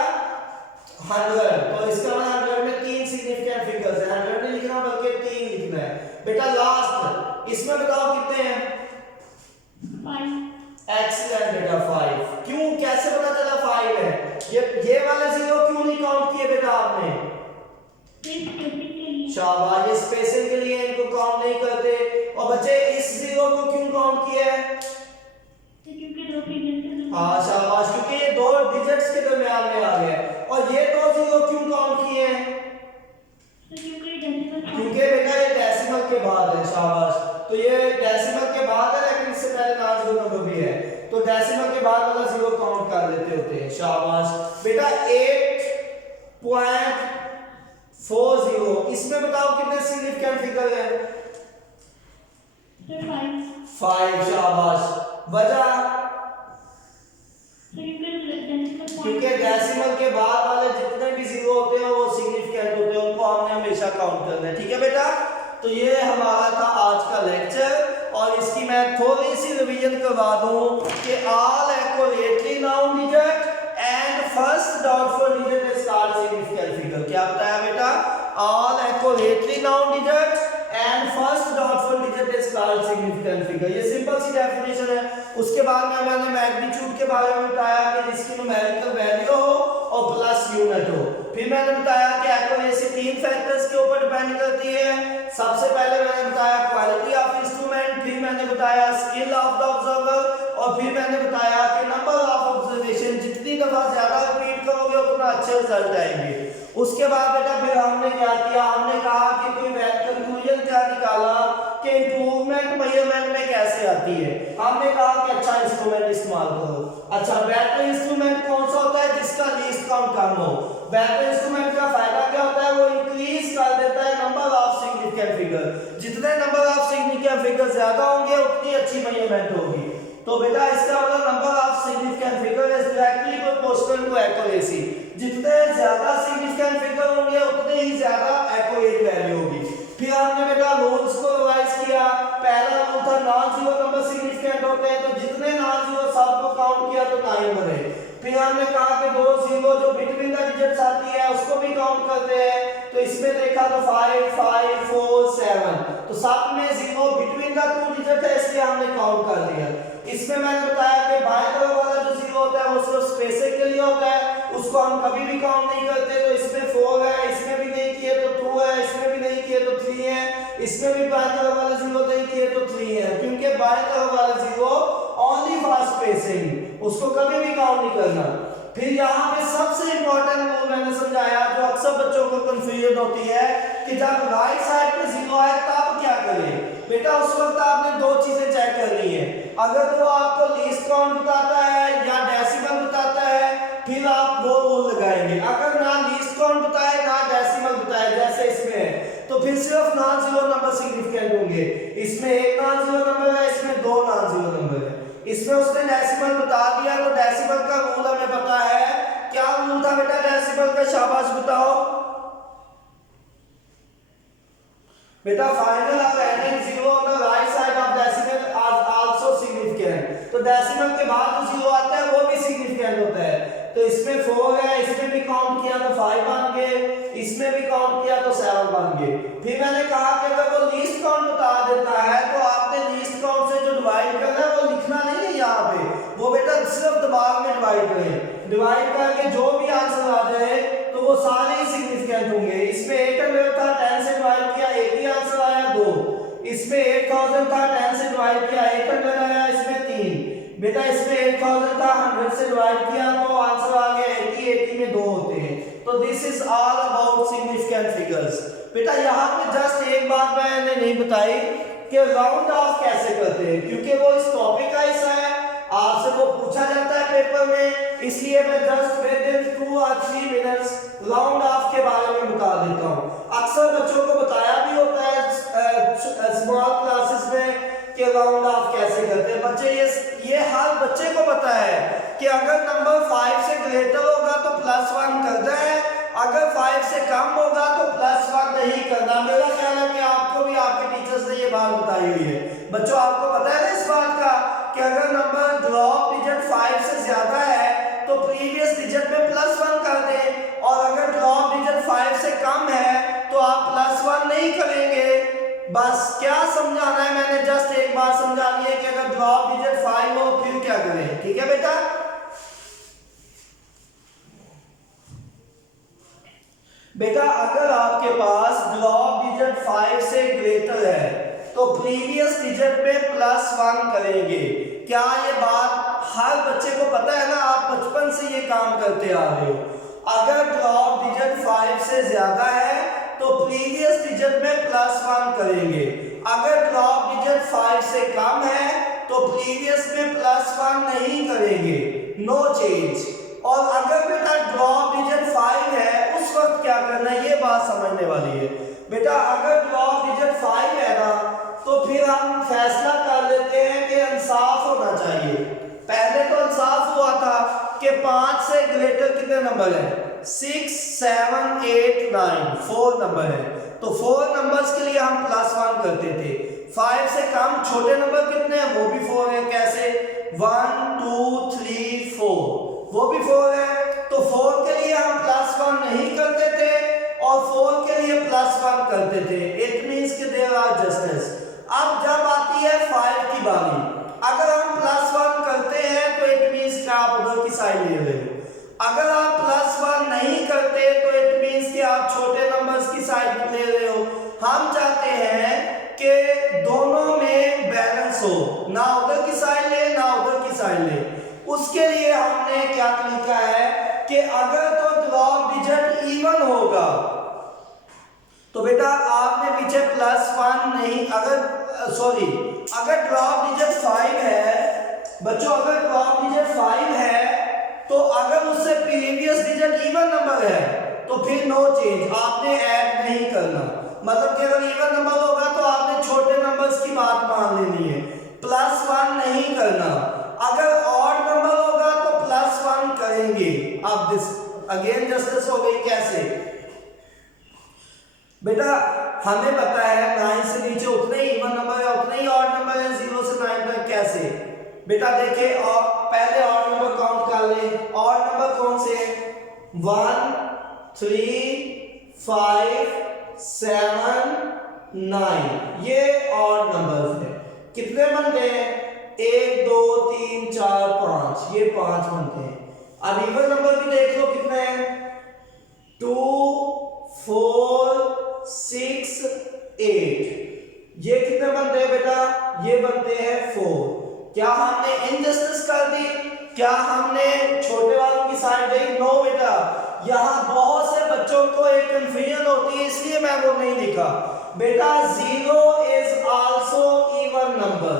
100, तो इसका मतलब 100 में 3 सिग्निफिकेंट फिगर्स है, 100 नहीं लिखना बल्कि 3 लिखना है। बेटा लास्ट इसमें बताओ कितने हैं? 5। एक्सीलेंट बेटा, 5। क्यों, कैसे पता चला 5 है? ये वाले जीरो क्यों नहीं काउंट किए बेटा आपने? स्पेसिंग के लिए। शाबाश, ये स्पेसिंग के लिए इनको काउंट नहीं करते। और बच्चे इस जीरो को क्यों काउंट किया है? क्योंकि 2 फिगर्स। हाँ शाबाश, क्योंकि ये 2 डिजिट्स के दरमियान में आ गया है। और ये 2 जीरो क्यों काउंट किए हैं? क्योंकि डेसिमल। क्योंकि बेटा ये डेसिमल के बाद है। शाबाश, तो ये डेसिमल के बाद है लेकिन इससे पहले नॉन जीरो नंबर भी है, तो डेसिमल के बाद वाला जीरो काउंट कर देते होते हैं। शाबाश बेटा, 8.40, इसमें बताओ कितने सिग्निफिकेंट फिगर है? सर 5। 5। शाबाश, वजह? क्योंकि डेसिमल के बाद वाले जितने भी जीरो होते हैं वो सिग्निफिकेंट होते हैं, उनको हमने हमेशा काउंट करना है। ठीक है बेटा, तो ये हमारा था आज का लेक्चर, और इसकी मैं थोड़ी सी रिवीजन करवा दूं कि all accurately known digit and first doubtful digit is called significant figure. क्या बताया बेटा? All accurately known digit and first doubtful digit is called significant figure. ये सिंपल सी डेफिनेशन है। उसके बाद में मैंने मैग्नीट्यूड के बारे में बताया कि जिसकी न्यूमेरिकल वैल्यू हो और प्लस यूनिट हो। फिर मैंने बताया कि एक्यूरेसी 3 फैक्टर्स के ऊपर डिपेंड करती है। सबसे पहले मैंने बताया क्वालिटी ऑफ इंस्ट्रूमेंट, फिर मैंने बताया स्किल ऑफ द ऑब्जर्वर, और फिर मैंने बताया कि नंबर ऑफ ऑब्जर्वेशन, जितनी दफा ज्यादा रिपीट करोगे उतना अच्छे रिजल्ट आएंगे। उसके बाद बेटा फिर हमने क्या किया? हमने कहा कि कोई कंक्लूजन क्या निकाला कि इंप्रूवमेंट मेजरमेंट में कैसे आती है। हमने कहा कि अच्छा इंस्ट्रूमेंट इस्तेमाल करो। अच्छा, बेटर इंस्ट्रूमेंट कौन सा होता है? जिसका लीस्ट काउंट कम हो। बेटर इंस्ट्रूमेंट का फायदा क्या होता है? वो इंक्रीज कर देता है नंबर ऑफ सिग्निफिकेंट फिगर। जितने नंबर ऑफ सिग्निफिकेंट फिगर ज्यादा होंगे उतनी अच्छी मेजरमेंट होगी। तो बेटा इसका मतलब number of significant figure is directly proportional to accuracy. जितने ज्यादा सिग्निफिकेंट फिगर होंगे उतने ही ज्यादा एक्यूरेट वैल्यू होगी। फिर हमने बेटा रूल्स को रिवाइज किया। पहला रूल था नॉन जीरो नंबर सिग्निफिकेंट होते हैं, तो जितने नॉन जीरो सबको काउंट किया तो 9 बने। फिर हमने कहा कि 2 जीरो जो बिटवीन द डिजिट्स आती है उसको भी काउंट करते हैं, तो इसमें देखा तो 5 5 4 7, तो सब में जीरो बिटवीन द 2 डिजिट है, इसलिए हमने काउंट कर दिया। इसमें मैंने बताया कि बाएं तरफ वाला जो जीरो होता है वो सिर्फ स्पेसिंग के लिए होता है, उसको हम कभी भी काउंट नहीं करते। तो इसमें 4 है, इसमें भी नहीं किए तो 2 है, इसमें भी नहीं किए तो 3 है, इसमें भी बाएं तरफ वाला जीरो नहीं किए तो 3 है, क्योंकि बाएं तरफ वाला जीरो ओनली फॉर स्पेसिंग, उसको कभी भी काउंट नहीं करना। फिर यहाँ पे सबसे इंपॉर्टेंट रूल मैंने समझाया जो अक्सर बच्चों को कंफ्यूजन होती है कि जब राइट साइड पे जीरो आए तब क्या करें। बेटा उस वक्त आपने 2 चीजें चेक करनी है। अगर तो आपको लीस्ट काउंट बताता है या डेसिमल बताता है, फिर आप वो रूल लगाएंगे। अगर ना लीस्ट काउंट बताए ना डेसिमल बताए, जैसे इसमें है, तो फिर सिर्फ नॉन जीरो नंबर सिग्निफिकेंट होंगे। इसमें एक नॉन जीरो नंबर है, इसमें 2 नॉन जीरो नंबर है। इसमें उसने डेसिमल बता दिया, तो डेसिमल का रूल हमें पता है। क्या रूल था बेटा डेसिमल का? शाबाश बताओ बेटा। Final of ending zero on the right side of decimal are also significant. तो डेसिमल के बाद जो जीरो आता है वो भी सिग्निफिकेंट होता है। तो इसमें 4 है, इसमें भी काउंट किया तो 5 बन गए, इसमें भी काउंट किया तो 7 बन गए। फिर मैंने कहा कि अगर वो लीस्ट काउंट बता देता है तो आपने लीस्ट काउंट से जो डिवाइड करना है वो लिखना नहीं है यहाँ पे, वो बेटा सिर्फ दिमाग में डिवाइड करें। डिवाइड करके जो भी आंसर आ जाए तो वो सारे ही सिग्निफिकेंट होंगे। इसमें 800 था, 10 से डिवाइड किया, एक ही आंसर आया 2। इसमें 8000 था, 10 से डिवाइड किया, 800 आया, इसमें 3। बेटा इसमें 8000 था, 100 से डिवाइड किया तो आंसर आ गया 80। 80 में 2 होते हैं। तो this is all about significant figures. बेटा यहाँ पे जस्ट एक बात मैंने नहीं बताई कि राउंड ऑफ कैसे करते हैं, क्योंकि वो इस टॉपिक का हिस्सा है, आपसे वो पूछा जाता है पेपर में, इसलिए मैं just with in 2 or 3 minutes round of के बारे में बता देता हूँ। अक्सर बच्चों को बताया भी होता है स्मॉल क्लासेस में कि राउंड ऑफ कैसे करते हैं। बच्चे ये हर बच्चे को पता है कि अगर नंबर 5 से ग्रेटर होगा तो +1 करना है, अगर 5 से कम होगा तो +1 नहीं करना। मेरा ख्याल है कि आपको भी आपके टीचर्स ने ये बात बताई हुई है। बच्चों आपको पता है ना इस बात का कि अगर नंबर ड्रॉप डिजिट 5 से ज्यादा है तो प्रीवियस डिजिट में +1 कर दें, और अगर ड्रॉप डिजिट 5 से कम है तो आप +1 नहीं करेंगे। बस क्या समझाना है मैंने, जस्ट एक बार समझानी है कि अगर ड्रॉप डिजिट 5 हो फिर क्या करें। ठीक है बेटा, बेटा अगर आपके पास ड्रॉप डिजिट 5 से ग्रेटर है तो प्रीवियस डिजिट में +1 करेंगे। क्या ये बात हर बच्चे को पता है ना, आप बचपन से ये काम करते आ रहे हो। अगर ड्रॉप डिजिट 5 से ज्यादा है तो प्रीवियस डिजिट में +1 करेंगे, अगर ड्रॉप डिजिट 5 से कम है तो प्रीवियस में +1 नहीं करेंगे, नो चेंज। और अगर बेटा ड्रॉप डिजिट 5 है उस वक्त क्या करना है, ये बात समझने वाली है। बेटा अगर ड्रॉप डिजिट 5 है ना तो फिर हम फैसला कर लेते हैं कि इंसाफ होना चाहिए। पहले तो इंसाफ हुआ था कि 5 से ग्रेटर कितने नंबर हैं, 6, 7, 8, 9, 4 नंबर है, तो 4 नंबर्स के लिए हम +1 करते थे। 5 से कम छोटे नंबर कितने हैं, वो भी 4 है। कैसे, 1, 2, 3, 4, वो भी 4 है। तो 4 के लिए हम +1 नहीं करते थे और 4 के लिए +1 करते थे। इट मींस कि देयर आर जस्टिस। अब जब आती है 5 की बारी, अगर हम +1 करते हैं तो इट मींस कि आप उधर की साइड ले रहे हो, अगर आप +1 नहीं करते तो इट मींस कि आप छोटे नंबर्स की साइड ले रहे हो। हम चाहते हैं कि दोनों में बैलेंस हो, ना उधर की साइड ले ना उधर की साइड ले। उसके लिए हमने क्या तरीका है कि अगर तो ड्रॉप डिजिट इवन होगा तो बेटा आपने पीछे +1 नहीं, अगर ड्रॉप डिजिट 5 है बच्चों, अगर ड्रॉप डिजिट 5 है तो अगर उससे प्रीवियस डिजिट इवन नंबर है तो फिर नो चेंज, आपने ऐड नहीं करना। मतलब कि अगर इवन नंबर होगा तो आपने छोटे नंबर्स की बात मान लेनी है, +1 नहीं करना। अगर ऑड नंबर होगा तो +1 करेंगे। अब दिस अगेन जस्टिस हो गई। कैसे बेटा, हमें पता है 9 से नीचे उतने ही इवन नंबर है, उतने ही ऑड नंबर है 0 से 9 तक। कैसे बेटा, देखिए और पहले ऑड नंबर काउंट कर ले। ऑड नंबर कौन से हैं, 1, 3, 5, 7, 9, ये ऑड नंबर्स हैं। कितने बनते हैं, 1, 2, 3, 4, 5, ये 5 बनते हैं। अब इवन नंबर भी देख लो कितने हैं, 2, 4, 6, 8, ये कितने बनते हैं बेटा, ये बनते हैं 4। क्या हमने इनजस्टिस कर दी, क्या हमने छोटे वालों की साइड दी, नो बेटा। यहाँ बहुत से बच्चों को एक कंफ्यूजन होती है, इसलिए मैं वो नहीं लिखा। बेटा 0 इज आल्सो इवन नंबर,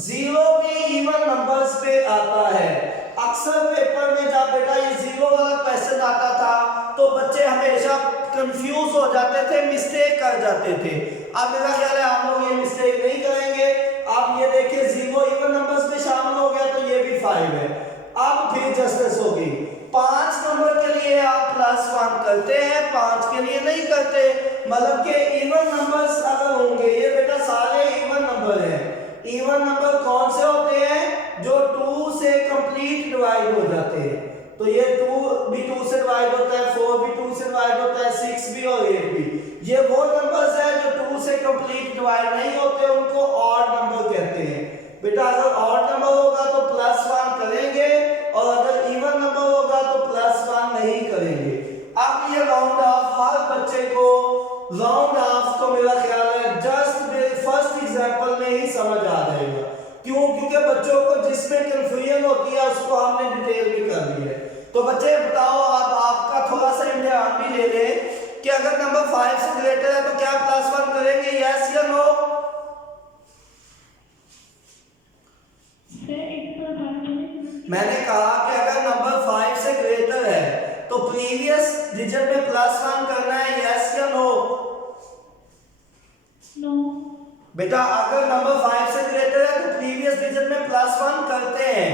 0 भी इवन नंबर्स पे आता है। अक्सर पेपर में जब बेटा ये 0 वाला क्वेश्चन आता था तो बच्चे हमेशा कंफ्यूज हो जाते थे, मिस्टेक कर जाते थे। अब मेरा ख्याल है आप लोग ये मिस्टेक नहीं करेंगे। आप ये देखिए 0 इवन नंबर्स में शामिल हो गया तो ये भी 5 है। अब फिर जस्टिस होगी, 5 नंबर के लिए आप +1 करते हैं, 5 के लिए नहीं करते। मतलब कि इवन नंबर्स अगर होंगे, ये बेटा सारे इवन नंबर हैं। इवन नंबर कौन से होते हैं, जो 2 से कंप्लीट डिवाइड हो जाते हैं। तो ये 2 डिवाइड नहीं होते उनको ऑड नंबर कहते हैं। बेटा अगर ऑड नंबर होगा तो +1 करेंगे और अगर इवन नंबर होगा तो +1 नहीं करेंगे। अब ये राउंड ऑफ हर बच्चे को राउंड ऑफ तो मेरा ख्याल है जस्ट फर्स्ट एग्जांपल में ही समझ आ जाएगा। क्यों? क्योंकि बच्चों को जिसमें कंफ्यूजन होती है उसको हमने डिटेल में कर दी है। तो बच्चे बताओ, आप आपका थोड़ा सा इम्तिहान भी ले लें कि अगर नंबर 5 से ग्रेटर है तो क्या +1 करेंगे, यस या नो? मैंने कहा कि अगर नंबर 5 से ग्रेटर है तो प्रीवियस डिजिट में +1 करना है, यस या नो? नो। बेटा अगर नंबर 5 से ग्रेटर है तो प्रीवियस डिजिट में +1 करते हैं।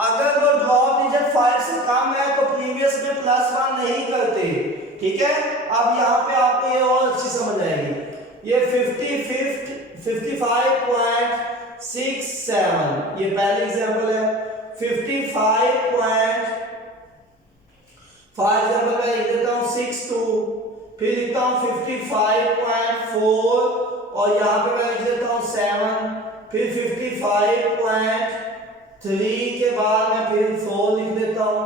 अगर वो ड्रॉप डिजिट 5 से कम है तो प्रीवियस में +1 नहीं करते। ठीक है, अब यहाँ पे आपको ये और अच्छी समझ आएगी। ये 55.67 ये पहली एग्जांपल है। 55. फॉर एग्जांपल मैं लिख देता हूँ 62, फिर लिखता हूँ 55.4 और यहाँ पे मैं लिख देता हूँ 7, फिर 55.3 के बाद मैं फिर 4 लिख देता हूँ।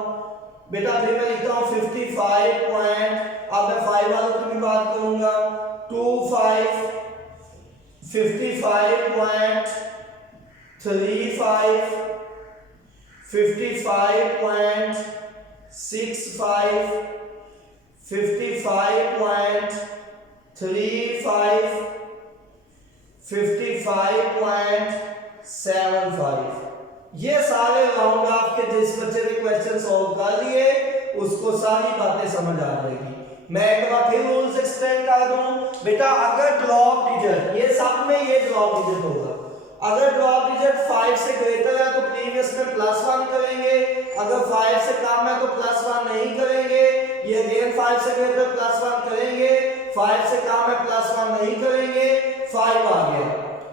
बेटा फिर मैं लिखता हूँ 55. अब मैं 5 वालों की भी बात करूंगा। 25, 55.35, 55.65, 55.35, 55.75। ये सारे राउंड ऑफ के जिस बच्चे ने क्वेश्चन सॉल्व कर लिए उसको सारी बातें समझ आ जाएगी। मैं एक बार फिर रूल्स एक्सप्लेन कर दूं। बेटा अगर ड्रॉप डिजिट, ये सब में ये ड्रॉप डिजिट होगा, अगर ड्रॉप डिजिट 5 से ग्रेटर है तो प्रीवियस में +1 करेंगे, अगर 5 से कम है तो +1 नहीं करेंगे। ये अगेन 5 से ग्रेटर +1 करेंगे, 5 से कम है +1 नहीं करेंगे। 5 आ गया,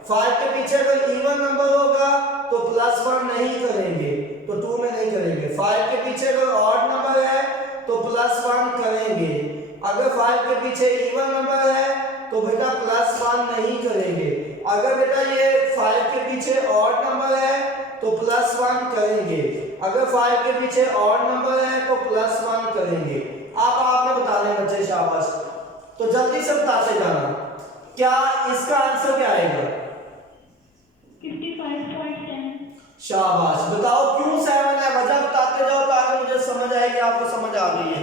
5 के पीछे अगर इवन नंबर होगा तो +1 नहीं करेंगे, तो 2 में नहीं करेंगे। 5 के पीछे अगर ऑड नंबर है तो +1 करेंगे। अगर 5 के पीछे इवन नंबर है तो बेटा +1 नहीं करेंगे। अगर बेटा ये 5 के पीछे ऑड नंबर है तो +1 करेंगे। अगर 5 के पीछे ऑड नंबर है तो +1 करेंगे। आप आपने बताने बच्चे, शाबाश। तो जल्दी से बताते जाना, क्या इसका आंसर क्या आएगा? 55.10। शाबाश। बताओ क्यों 7 है, वजह बताते जाओ ताकि मुझे समझ आएगी आपको समझ आ गई है।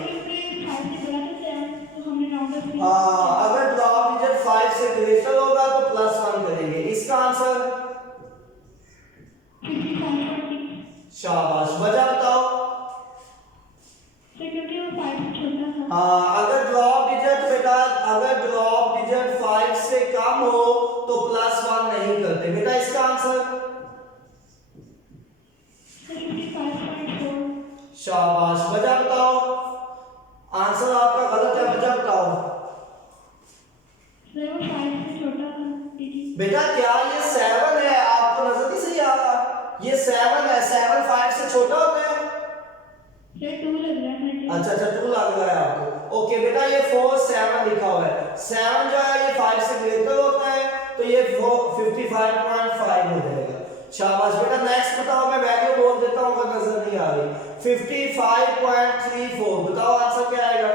हाँ, अगर ड्रॉप डिजिट 5 से ग्रेटर होगा तो +1 करेंगे। इसका आंसर 55.6। शाबाश। वजह बताओ। क्योंकि वो 5 से छोटा था। हाँ, अगर ड्रॉप डिजिट बेटा अगर ड्रॉप डिजिट 5 से कम हो तो +1 नहीं करते। बेटा इसका आंसर 55.4। शाबाश। वजह बताओ। आंसर आपका गलत है, वजह बताओ। वो 5 से छोटा था दीदी। बेटा क्या ये 7 है? आपको नजर नहीं सही आ रहा? ये 7 है, 7 5 से छोटा होता है। 2 लग रहा है। अच्छा 2 लग रहा है आपको। ओके बेटा ये 4 7 लिखा हुआ है। 7 जो है ये 5 से ग्रेटर होता है तो ये 55.5 हो जाएगा। शाबाश बेटा। नेक्स्ट बताओ, मैं वैल्यू बोल देता हूं अगर नजर नहीं आ रही। 55.34 बताओ आंसर क्या आएगा?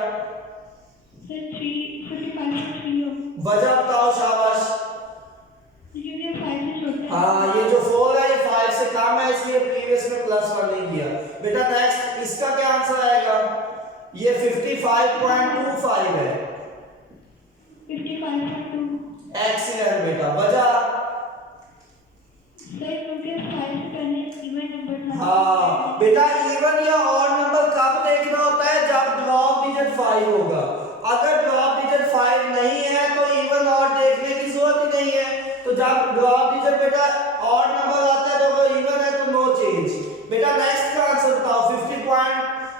55.3 हो। वजह बताओ। शाबाश। क्योंकि 5 से छोटा है। हाँ, ये जो 4 है ये 5 से कम है इसलिए प्रीवियस में +1 नहीं किया। बेटा नेक्स्ट इसका क्या आंसर आएगा? ये 55.25 है। 55.2। एक्सीलेंट बेटा। वजह? क्योंकि 5 से पहले इवन नंबर था। हाँ बेटा, इवन या ऑड नंबर कब देखना होता है? जब ड्रॉप डिजिट 5 होगा। अगर ड्रॉप डिजिट 5 नहीं है तो इवन ऑड देखने की जरूरत ही नहीं है। तो जब ड्रॉप डिजिट बेटा ऑड नंबर आता है तो अगर इवन है तो नो चेंज। बेटा नेक्स्ट का आंसर बताओ।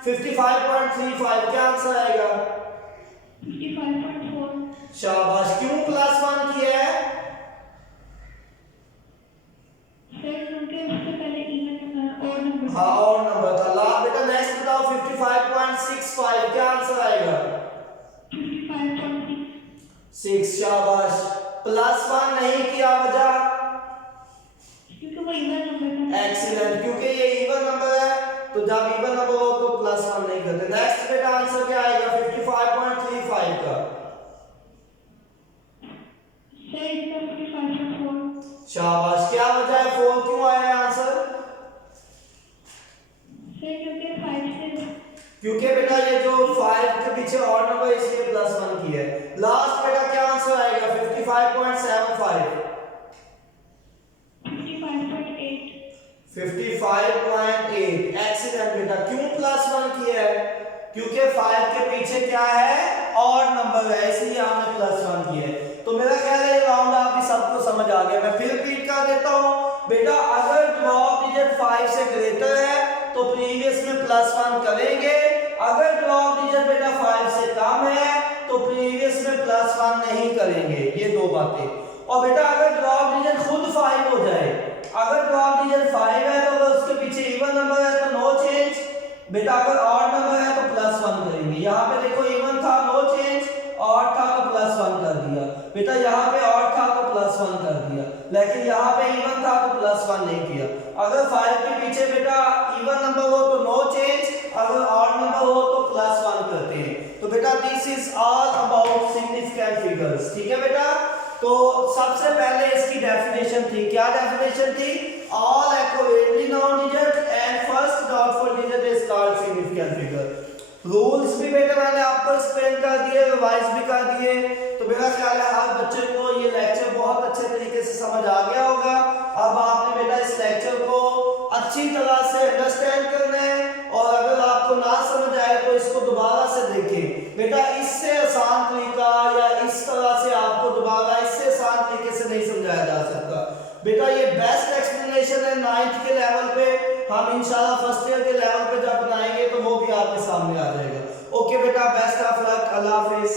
55.35 क्या आंसर आएगा? 55.4। शाबाश। क्यों +1 किया है? क्योंकि उससे पहले इवन और नंबर। हाँ और नंबर था। ला बेटा नेक्स्ट बताओ। 55.65 क्या आंसर आएगा? 55.6। 6। शाबाश। +1 नहीं नहीं किया वजह? क्योंकि वो इवन नंबर था। एक्सीलेंट, क्योंकि ये इवन नंबर है तो जब इवन नंबर हो तो +1 नहीं करते। नेक्स्ट बेटा आंसर क्या आएगा 55.35 का? सर इसका 55.4। शाबाश, क्या वजह है 4 क्यों आया है आंसर? सर क्योंकि 5 से, क्योंकि बेटा ये जो 5 के पीछे और नंबर इसलिए +1 की है। लास्ट बेटा क्या आंसर आएगा 55.75? 55.8। 55.8। एक्सीलेंट बेटा, क्यों +1 किया है? क्योंकि 5 के पीछे क्या है और नंबर है, इसलिए हमने +1 किया है। तो मेरा ख्याल है ये राउंड आप भी सबको समझ आ गया। मैं फिर रिपीट कर देता हूं बेटा, अगर ड्रॉप डिजिट 5 से ग्रेटर है तो प्रीवियस में +1 करेंगे, अगर ड्रॉप डिजिट बेटा 5 से कम है तो प्रीवियस में +1 नहीं करेंगे। ये दो बातें। और बेटा अगर ड्रॉप डिजिट खुद 5 हो जाए, अगर ड्रॉप डिजिट 5 है तो अगर उसके पीछे इवन नंबर है तो नो चेंज बेटा, अगर ऑड नंबर है तो +1 करेंगे। यहाँ पे देखो इवन था नो चेंज, ऑड था तो +1 कर दिया बेटा, यहाँ पे ऑड था तो +1 कर दिया, लेकिन यहाँ पे इवन था तो +1 नहीं किया। अगर 5 के पीछे बेटा इवन नंबर हो तो नो चेंज, अगर ऑड नंबर हो तो +1 करते हैं। तो बेटा this is all about significant figures. ठीक है बेटा, तो सबसे पहले इसकी डेफिनेशन थी, क्या डेफिनेशन थी? All accurately noun digit and first doubtful digit is called significant figure. Rules भी बेटा मैंने आपको एक्सप्लेन कर दिए, रिवाइज भी कर दिए। तो मेरा ख्याल है हर बच्चे को ये लेक्चर बहुत अच्छे तरीके से समझ आ गया होगा। अब आपने बेटा इस लेक्चर को अच्छी तरह से अंडरस्टैंड करना है, और अगर आपको ना समझ आए तो इसको दोबारा से देखें बेटा। इससे आसान तरीका या इस तरह से आपको दोबारा इससे आसान तरीके से नहीं समझाया जा सकता बेटा। ये बेस्ट एक्सप्लेनेशन है 9th के लेवल पे, हम इंशाल्लाह फर्स्ट ईयर के लेवल पे जब बनाएंगे तो वो भी आपके सामने आ जाएगा। ओके बेटा, best of luck, Allah Hafiz.